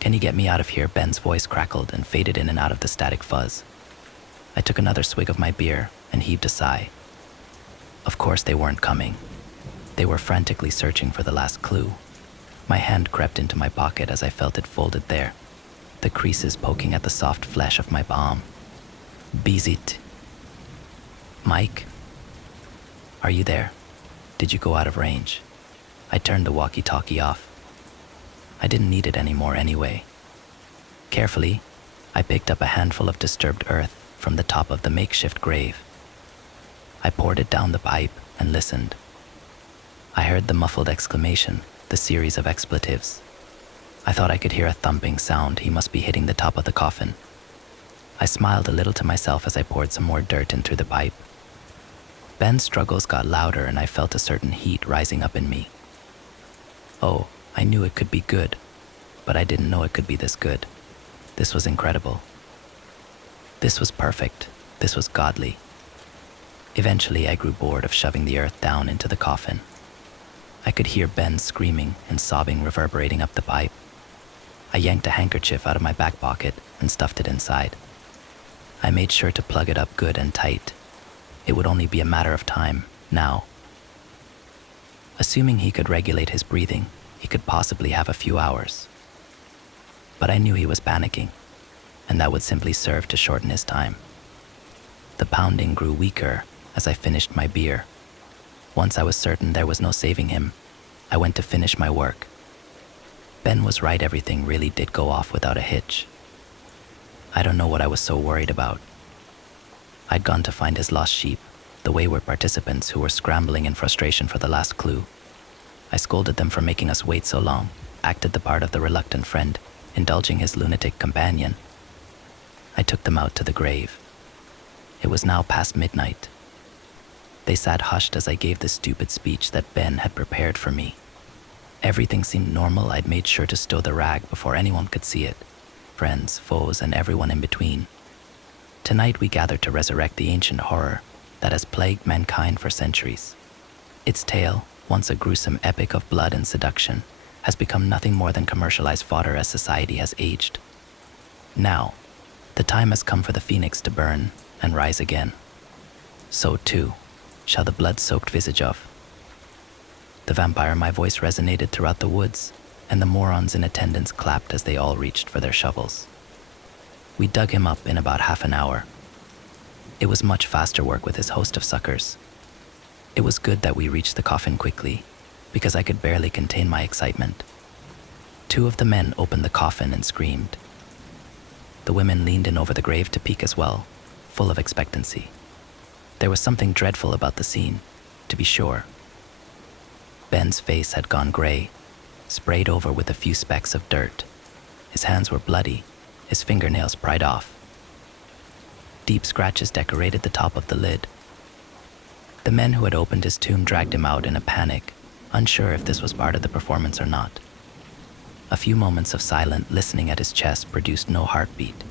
Can you get me out of here? Ben's voice crackled and faded in and out of the static fuzz. I took another swig of my beer, and heaved a sigh. Of course they weren't coming. They were frantically searching for the last clue. My hand crept into my pocket as I felt it folded there, the creases poking at the soft flesh of my palm. Bizit. Mike? Are you there? Did you go out of range? I turned the walkie-talkie off. I didn't need it anymore anyway. Carefully, I picked up a handful of disturbed earth from the top of the makeshift grave. I poured it down the pipe and listened. I heard the muffled exclamation, the series of expletives. I thought I could hear a thumping sound. He must be hitting the top of the coffin. I smiled a little to myself as I poured some more dirt in through the pipe. Ben's struggles got louder and I felt a certain heat rising up in me. Oh, I knew it could be good, but I didn't know it could be this good. This was incredible. This was perfect. This was godly. Eventually, I grew bored of shoving the earth down into the coffin. I could hear Ben screaming and sobbing reverberating up the pipe. I yanked a handkerchief out of my back pocket and stuffed it inside. I made sure to plug it up good and tight. It would only be a matter of time, now. Assuming he could regulate his breathing, he could possibly have a few hours. But I knew he was panicking, and that would simply serve to shorten his time. The pounding grew weaker as I finished my beer. Once I was certain there was no saving him, I went to finish my work. Ben was right, everything really did go off without a hitch. I don't know what I was so worried about. I'd gone to find his lost sheep, the wayward participants who were scrambling in frustration for the last clue. I scolded them for making us wait so long, acted the part of the reluctant friend, indulging his lunatic companion. I took them out to the grave. It was now past midnight. They sat hushed as I gave the stupid speech that Ben had prepared for me. Everything seemed normal. I'd made sure to stow the rag before anyone could see it. Friends, foes, and everyone in between. Tonight we gathered to resurrect the ancient horror that has plagued mankind for centuries. Its tale, once a gruesome epic of blood and seduction, has become nothing more than commercialized fodder as society has aged. Now, the time has come for the phoenix to burn and rise again. So too shall the blood-soaked visage of the vampire. My voice resonated throughout the woods, and the morons in attendance clapped as they all reached for their shovels. We dug him up in about half an hour. It was much faster work with his host of suckers. It was good that we reached the coffin quickly, because I could barely contain my excitement. 2 of the men opened the coffin and screamed. The women leaned in over the grave to peek as well, full of expectancy. There was something dreadful about the scene, to be sure. Ben's face had gone gray, sprayed over with a few specks of dirt. His hands were bloody, his fingernails pried off. Deep scratches decorated the top of the lid. The men who had opened his tomb dragged him out in a panic, unsure if this was part of the performance or not. A few moments of silent listening at his chest produced no heartbeat.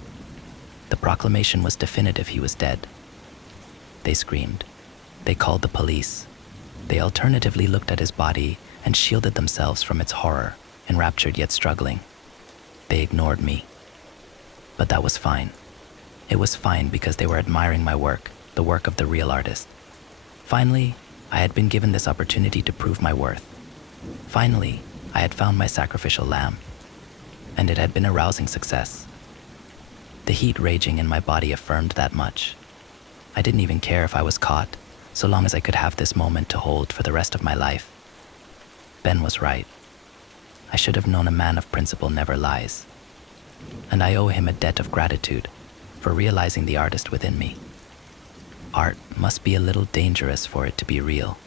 The proclamation was definitive. He was dead. They screamed. They called the police. They alternatively looked at his body and shielded themselves from its horror, enraptured yet struggling. They ignored me. But that was fine. It was fine because they were admiring my work, the work of the real artist. Finally, I had been given this opportunity to prove my worth. Finally, I had found my sacrificial lamb, and it had been a rousing success. The heat raging in my body affirmed that much. I didn't even care if I was caught, so long as I could have this moment to hold for the rest of my life. Ben was right. I should have known a man of principle never lies. And I owe him a debt of gratitude for realizing the artist within me. Art must be a little dangerous for it to be real.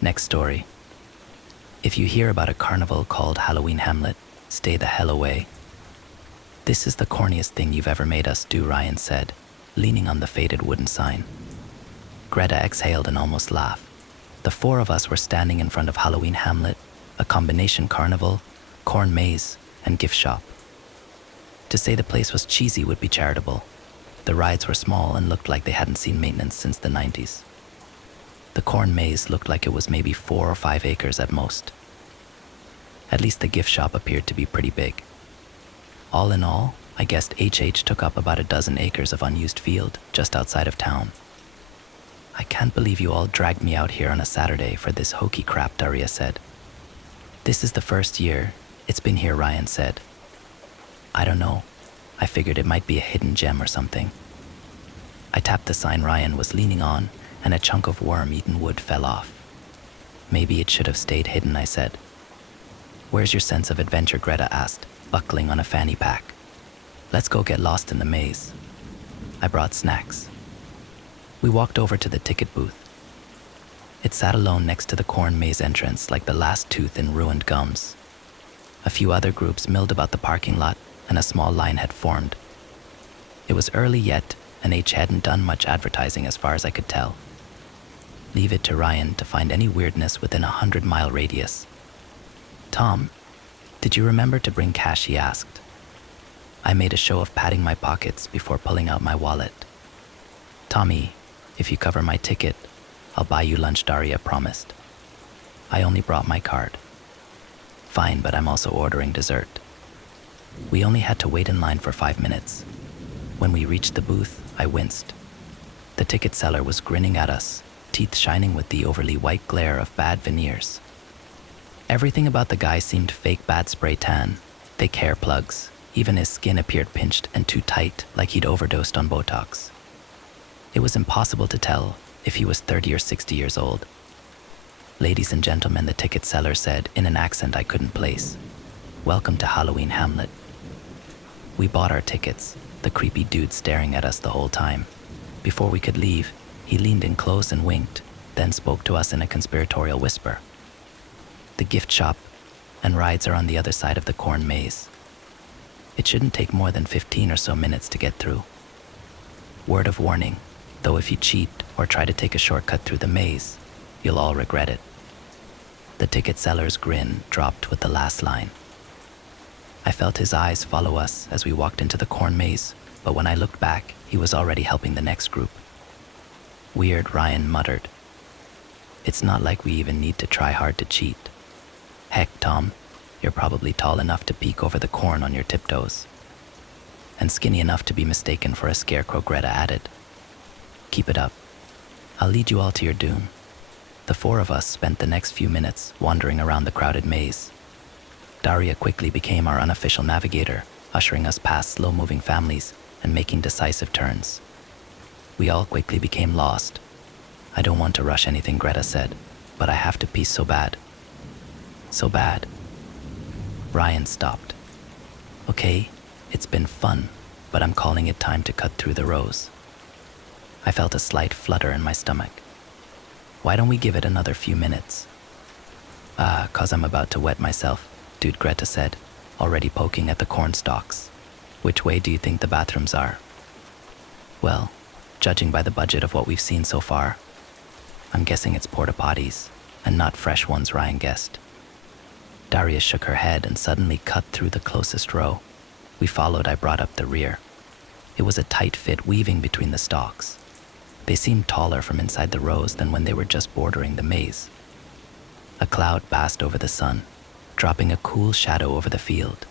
Next story. If you hear about a carnival called Halloween Hamlet, stay the hell away. This is the corniest thing you've ever made us do, Ryan said, leaning on the faded wooden sign. Greta exhaled and almost laughed. The 4 of us were standing in front of Halloween Hamlet, a combination carnival, corn maze, and gift shop. To say the place was cheesy would be charitable. The rides were small and looked like they hadn't seen maintenance since the 90s. The corn maze looked like it was maybe 4 or 5 acres at most. At least the gift shop appeared to be pretty big. All in all, I guessed HH took up about a dozen acres of unused field just outside of town. I can't believe you all dragged me out here on a Saturday for this hokey crap, Daria said. This is the first year it's been here, Ryan said. I don't know. I figured it might be a hidden gem or something. I tapped the sign Ryan was leaning on, and a chunk of worm-eaten wood fell off. Maybe it should have stayed hidden, I said. Where's your sense of adventure, Greta asked, buckling on a fanny pack. Let's go get lost in the maze. I brought snacks. We walked over to the ticket booth. It sat alone next to the corn maze entrance like the last tooth in ruined gums. A few other groups milled about the parking lot, and a small line had formed. It was early yet, and H hadn't done much advertising as far as I could tell. Leave it to Ryan to find any weirdness within a 100-mile radius. Tom, did you remember to bring cash, he asked. I made a show of patting my pockets before pulling out my wallet. Tommy, if you cover my ticket, I'll buy you lunch, Daria promised. I only brought my card. Fine, but I'm also ordering dessert. We only had to wait in line for 5 minutes. When we reached the booth, I winced. The ticket seller was grinning at us, teeth shining with the overly white glare of bad veneers. Everything about the guy seemed fake bad spray tan, thick hair plugs. Even his skin appeared pinched and too tight, like he'd overdosed on Botox. It was impossible to tell if he was 30 or 60 years old. Ladies and gentlemen, the ticket seller said in an accent I couldn't place, "Welcome to Halloween Hamlet." We bought our tickets, the creepy dude staring at us the whole time. Before we could leave, he leaned in close and winked, then spoke to us in a conspiratorial whisper. The gift shop and rides are on the other side of the corn maze. It shouldn't take more than 15 or so minutes to get through. Word of warning, though if you cheat or try to take a shortcut through the maze, you'll all regret it. The ticket seller's grin dropped with the last line. I felt his eyes follow us as we walked into the corn maze, but when I looked back, he was already helping the next group. Weird, Ryan muttered. It's not like we even need to try hard to cheat. Heck, Tom, you're probably tall enough to peek over the corn on your tiptoes. And skinny enough to be mistaken for a scarecrow, Greta added. Keep it up. I'll lead you all to your doom. The four of us spent the next few minutes wandering around the crowded maze. Daria quickly became our unofficial navigator, ushering us past slow-moving families and making decisive turns. We all quickly became lost. I don't want to rush anything, Greta said, but I have to pee so bad. So bad. Ryan stopped. Okay, it's been fun, but I'm calling it time to cut through the rows. I felt a slight flutter in my stomach. Why don't we give it another few minutes? 'Cause I'm about to wet myself, dude, Greta said, already poking at the corn stalks. Which way do you think the bathrooms are? Well, judging by the budget of what we've seen so far, I'm guessing it's porta potties, and not fresh ones, Ryan guessed. Daria shook her head and suddenly cut through the closest row. We followed. I brought up the rear. It was a tight fit weaving between the stalks. They seemed taller from inside the rows than when they were just bordering the maze. A cloud passed over the sun, dropping a cool shadow over the field.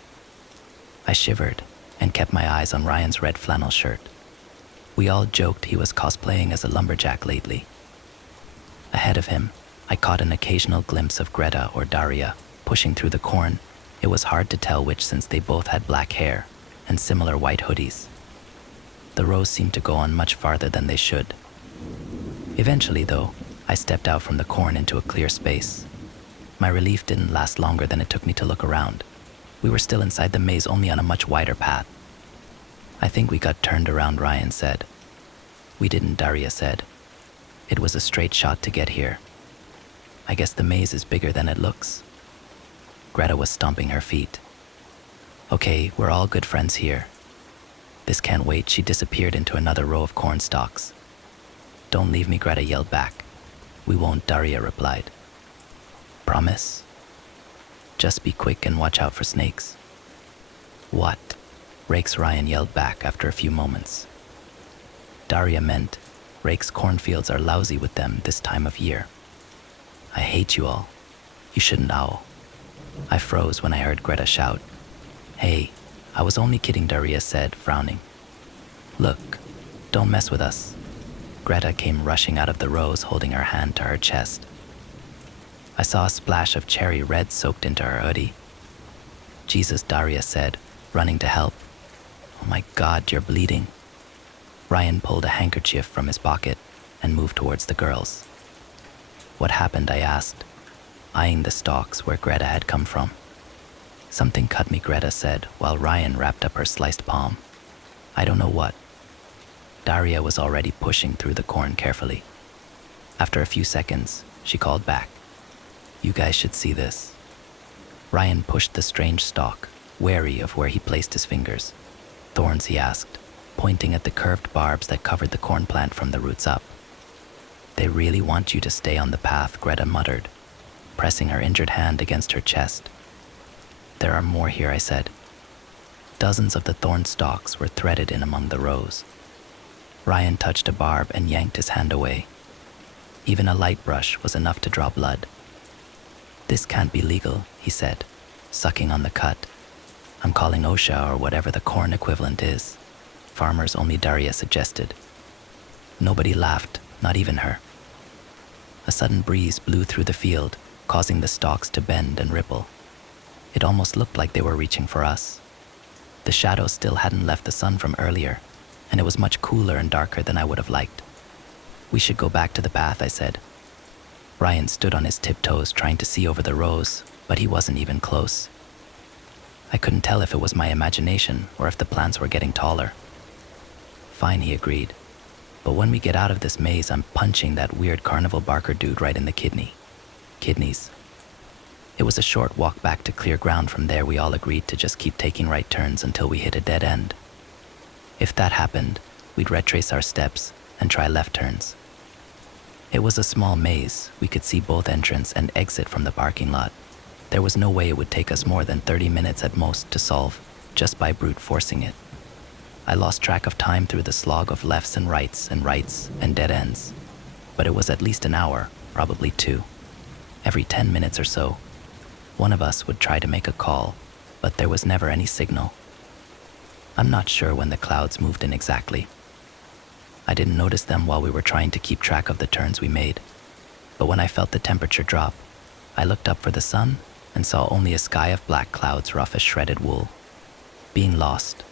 I shivered and kept my eyes on Ryan's red flannel shirt. We all joked he was cosplaying as a lumberjack lately. Ahead of him, I caught an occasional glimpse of Greta or Daria pushing through the corn. It was hard to tell which since they both had black hair and similar white hoodies. The rows seemed to go on much farther than they should. Eventually, though, I stepped out from the corn into a clear space. My relief didn't last longer than it took me to look around. We were still inside the maze, only on a much wider path. I think we got turned around, Ryan said. We didn't, Daria said. It was a straight shot to get here. I guess the maze is bigger than it looks. Greta was stomping her feet. Okay, we're all good friends here. This can't wait. She disappeared into another row of corn stalks. Don't leave me, Greta yelled back. We won't, Daria replied. Promise? Just be quick and watch out for snakes. What? Rakes, Ryan yelled back after a few moments. Daria meant Rake's cornfields are lousy with them this time of year. I hate you all. You shouldn't owl. I froze when I heard Greta shout. Hey, I was only kidding, Daria said, frowning. Look, don't mess with us. Greta came rushing out of the rows, holding her hand to her chest. I saw a splash of cherry red soaked into her hoodie. Jesus, Daria said, running to help. Oh my God, you're bleeding. Ryan pulled a handkerchief from his pocket and moved towards the girls. What happened? I asked, eyeing the stalks where Greta had come from. Something cut me, Greta said, while Ryan wrapped up her sliced palm. I don't know what. Daria was already pushing through the corn carefully. After a few seconds, she called back. You guys should see this. Ryan pushed the strange stalk, wary of where he placed his fingers. Thorns, he asked, pointing at the curved barbs that covered the corn plant from the roots up. They really want you to stay on the path, Greta muttered, pressing her injured hand against her chest. There are more here, I said. Dozens of the thorn stalks were threaded in among the rows. Ryan touched a barb and yanked his hand away. Even a light brush was enough to draw blood. This can't be legal, he said, sucking on the cut. I'm calling OSHA or whatever the corn equivalent is. Farmers only, Daria suggested. Nobody laughed, not even her. A sudden breeze blew through the field, causing the stalks to bend and ripple. It almost looked like they were reaching for us. The shadows still hadn't left the sun from earlier, and it was much cooler and darker than I would have liked. We should go back to the path, I said. Ryan stood on his tiptoes trying to see over the rows, but he wasn't even close. I couldn't tell if it was my imagination or if the plants were getting taller. Fine, he agreed. But when we get out of this maze, I'm punching that weird carnival barker dude right in the kidneys. It was a short walk back to clear ground. From there, we all agreed to just keep taking right turns until we hit a dead end. If that happened, we'd retrace our steps and try left turns. It was a small maze. We could see both entrance and exit from the parking lot. There was no way it would take us more than 30 minutes at most to solve, just by brute forcing it. I lost track of time through the slog of lefts and rights and dead ends. But it was at least an hour, probably 2. Every 10 minutes or so, one of us would try to make a call, but there was never any signal. I'm not sure when the clouds moved in exactly. I didn't notice them while we were trying to keep track of the turns we made. But when I felt the temperature drop, I looked up for the sun and saw only a sky of black clouds rough as shredded wool. Being lost,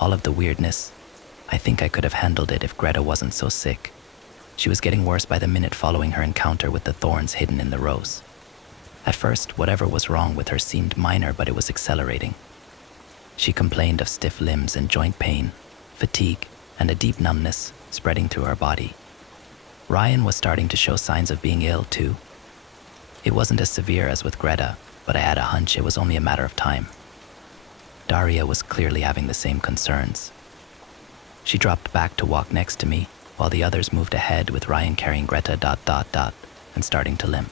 all of the weirdness, I think I could have handled it if Greta wasn't so sick. She was getting worse by the minute following her encounter with the thorns hidden in the rows. At first, whatever was wrong with her seemed minor, but it was accelerating. She complained of stiff limbs and joint pain, fatigue, and a deep numbness spreading through her body. Ryan was starting to show signs of being ill, too. It wasn't as severe as with Greta, but I had a hunch it was only a matter of time. Daria was clearly having the same concerns. She dropped back to walk next to me, while the others moved ahead with Ryan carrying Greta ... and starting to limp.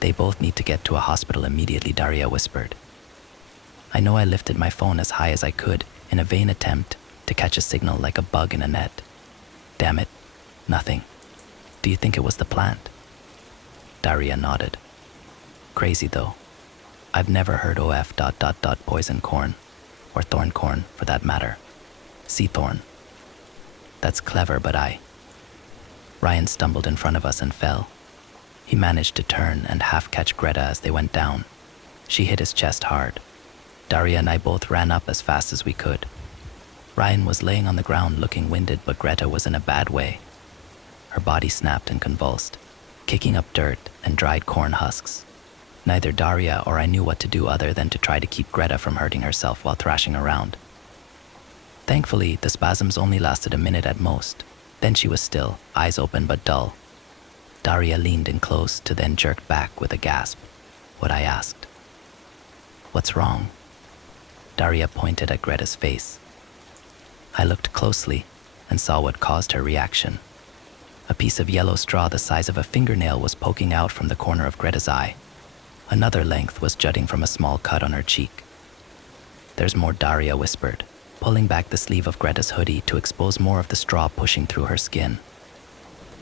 They both need to get to a hospital immediately, Daria whispered. I know I lifted my phone as high as I could in a vain attempt to catch a signal like a bug in a net. Damn it, nothing. Do you think it was the plant? Daria nodded. Crazy though. I've never heard of ... poison corn, or thorn corn for that matter. Sea thorn. That's clever, but Ryan stumbled in front of us and fell. He managed to turn and half catch Greta as they went down. She hit his chest hard. Daria and I both ran up as fast as we could. Ryan was laying on the ground looking winded, but Greta was in a bad way. Her body snapped and convulsed, kicking up dirt and dried corn husks. Neither Daria or I knew what to do other than to try to keep Greta from hurting herself while thrashing around. Thankfully, the spasms only lasted a minute at most. Then she was still, eyes open but dull. Daria leaned in close to then jerked back with a gasp. What I asked. What's wrong? Daria pointed at Greta's face. I looked closely and saw what caused her reaction. A piece of yellow straw the size of a fingernail was poking out from the corner of Greta's eye. Another length was jutting from a small cut on her cheek. There's more, Daria whispered, pulling back the sleeve of Greta's hoodie to expose more of the straw pushing through her skin.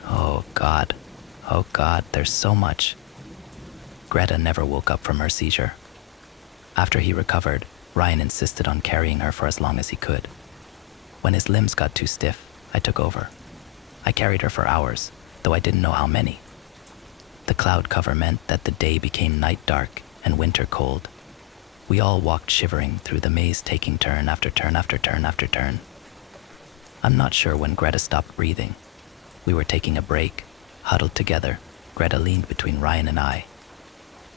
Oh God, there's so much. Greta never woke up from her seizure. After he recovered, Ryan insisted on carrying her for as long as he could. When his limbs got too stiff, I took over. I carried her for hours, though I didn't know how many. The cloud cover meant that the day became night dark and winter cold. We all walked shivering through the maze, taking turn after turn after turn after turn. I'm not sure when Greta stopped breathing. We were taking a break, huddled together. Greta leaned between Ryan and I.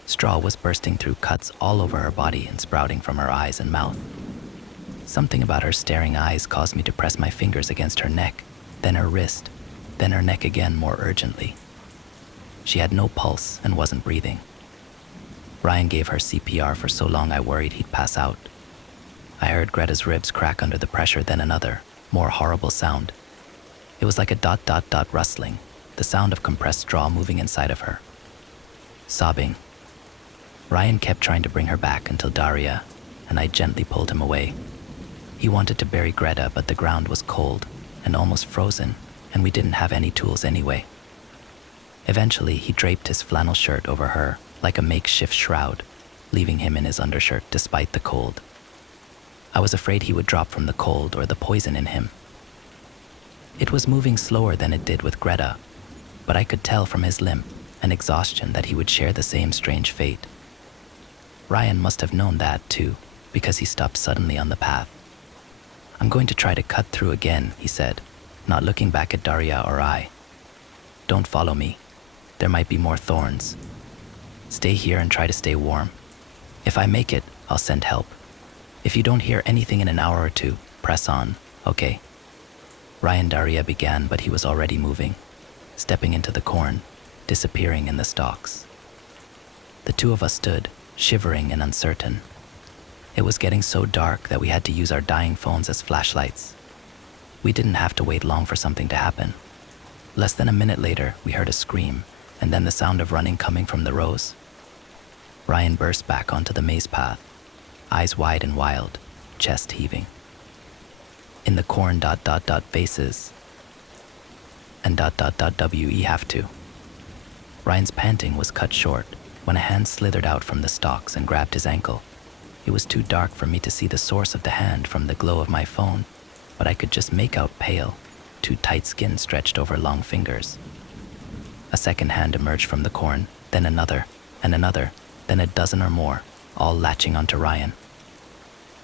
Straw was bursting through cuts all over her body and sprouting from her eyes and mouth. Something about her staring eyes caused me to press my fingers against her neck, then her wrist, then her neck again more urgently. She had no pulse and wasn't breathing. Ryan gave her CPR for so long I worried he'd pass out. I heard Greta's ribs crack under the pressure, then another, more horrible sound. It was like a dot dot dot rustling, the sound of compressed straw moving inside of her. Sobbing. Ryan kept trying to bring her back until Daria, and I gently pulled him away. He wanted to bury Greta, but the ground was cold and almost frozen, and we didn't have any tools anyway. Eventually, he draped his flannel shirt over her like a makeshift shroud, leaving him in his undershirt despite the cold. I was afraid he would drop from the cold or the poison in him. It was moving slower than it did with Greta, but I could tell from his limp and exhaustion that he would share the same strange fate. Ryan must have known that too, because he stopped suddenly on the path. "I'm going to try to cut through again," he said, not looking back at Daria or I. "Don't follow me. There might be more thorns. Stay here and try to stay warm. If I make it, I'll send help. If you don't hear anything in an hour or two, press on, okay?" Ryan Daria began, but he was already moving, stepping into the corn, disappearing in the stalks. The two of us stood, shivering and uncertain. It was getting so dark that we had to use our dying phones as flashlights. We didn't have to wait long for something to happen. Less than a minute later, we heard a scream, and then the sound of running coming from the rows. Ryan burst back onto the maze path, eyes wide and wild, chest heaving. In the corn ... faces, and ... we have to. Ryan's panting was cut short when a hand slithered out from the stalks and grabbed his ankle. It was too dark for me to see the source of the hand from the glow of my phone, but I could just make out pale, too tight skin stretched over long fingers. A second hand emerged from the corn, then another, and another, then a dozen or more, all latching onto Ryan.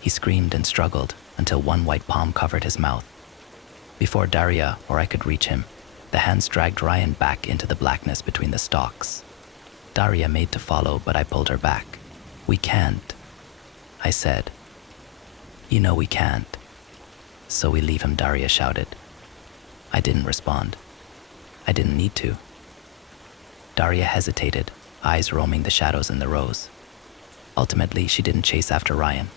He screamed and struggled until one white palm covered his mouth. Before Daria or I could reach him, the hands dragged Ryan back into the blackness between the stalks. Daria made to follow, but I pulled her back. "We can't," I said. "You know we can't." "So we leave him," Daria shouted. I didn't respond. I didn't need to. Daria hesitated, eyes roaming the shadows in the rows. Ultimately, she didn't chase after Ryan.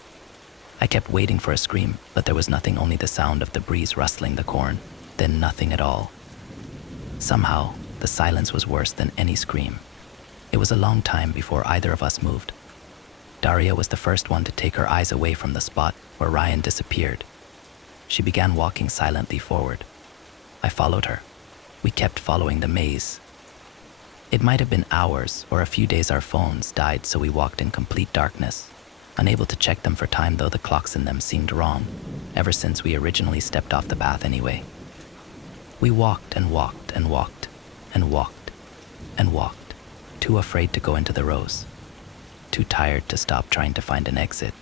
I kept waiting for a scream, but there was nothing, only the sound of the breeze rustling the corn, then nothing at all. Somehow, the silence was worse than any scream. It was a long time before either of us moved. Daria was the first one to take her eyes away from the spot where Ryan disappeared. She began walking silently forward. I followed her. We kept following the maze. It might have been hours or a few days our phones died, so we walked in complete darkness, unable to check them for time, though the clocks in them seemed wrong, ever since we originally stepped off the path anyway. We walked and walked and walked and walked and walked, too afraid to go into the rows, too tired to stop trying to find an exit.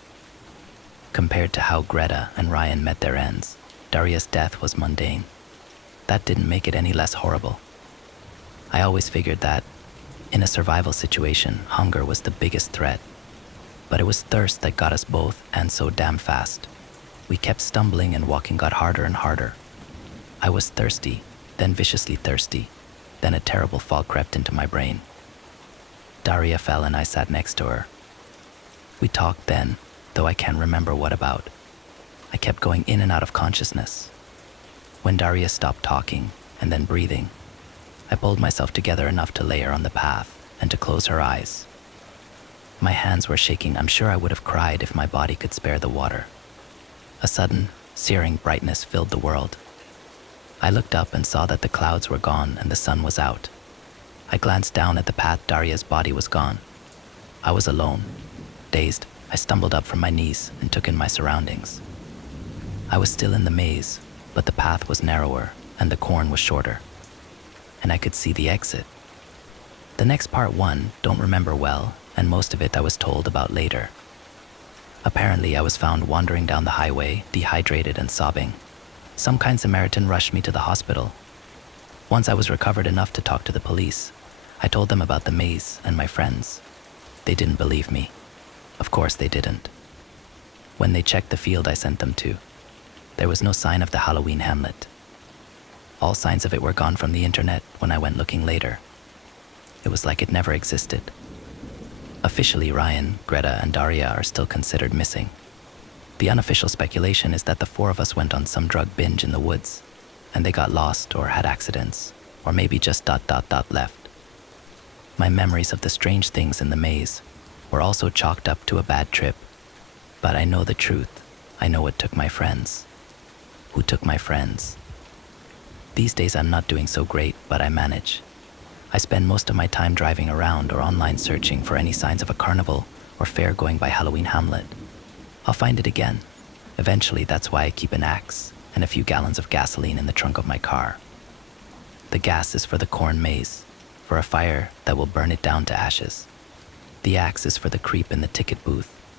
Compared to how Greta and Ryan met their ends, Daria's death was mundane. That didn't make it any less horrible. I always figured that, in a survival situation, hunger was the biggest threat. But it was thirst that got us both, and so damn fast. We kept stumbling and walking got harder and harder. I was thirsty, then viciously thirsty, then a terrible fog crept into my brain. Daria fell and I sat next to her. We talked then, though I can't remember what about. I kept going in and out of consciousness. When Daria stopped talking and then breathing, I pulled myself together enough to lay her on the path and to close her eyes. My hands were shaking. I'm sure I would have cried if my body could spare the water. A sudden, searing brightness filled the world. I looked up and saw that the clouds were gone and the sun was out. I glanced down at the path. Daria's body was gone. I was alone. Dazed, I stumbled up from my knees and took in my surroundings. I was still in the maze, but the path was narrower, and the corn was shorter. And I could see the exit. The next part 1, don't remember well, and most of it I was told about later. Apparently, I was found wandering down the highway, dehydrated and sobbing. Some kind Samaritan rushed me to the hospital. Once I was recovered enough to talk to the police, I told them about the maze and my friends. They didn't believe me. Of course they didn't. When they checked the field I sent them to, there was no sign of the Halloween hamlet. All signs of it were gone from the internet when I went looking later. It was like it never existed. Officially, Ryan, Greta, and Daria are still considered missing. The unofficial speculation is that the 4 of us went on some drug binge in the woods, and they got lost or had accidents, or maybe just ... left. My memories of the strange things in the maze were also chalked up to a bad trip. But I know the truth. I know what took my friends. Who took my friends? These days I'm not doing so great, but I manage. I spend most of my time driving around or online searching for any signs of a carnival or fair going by Halloween hamlet. I'll find it again. Eventually, that's why I keep an axe and a few gallons of gasoline in the trunk of my car. The gas is for the corn maze, for a fire that will burn it down to ashes. The axe is for the creep in the ticket booth,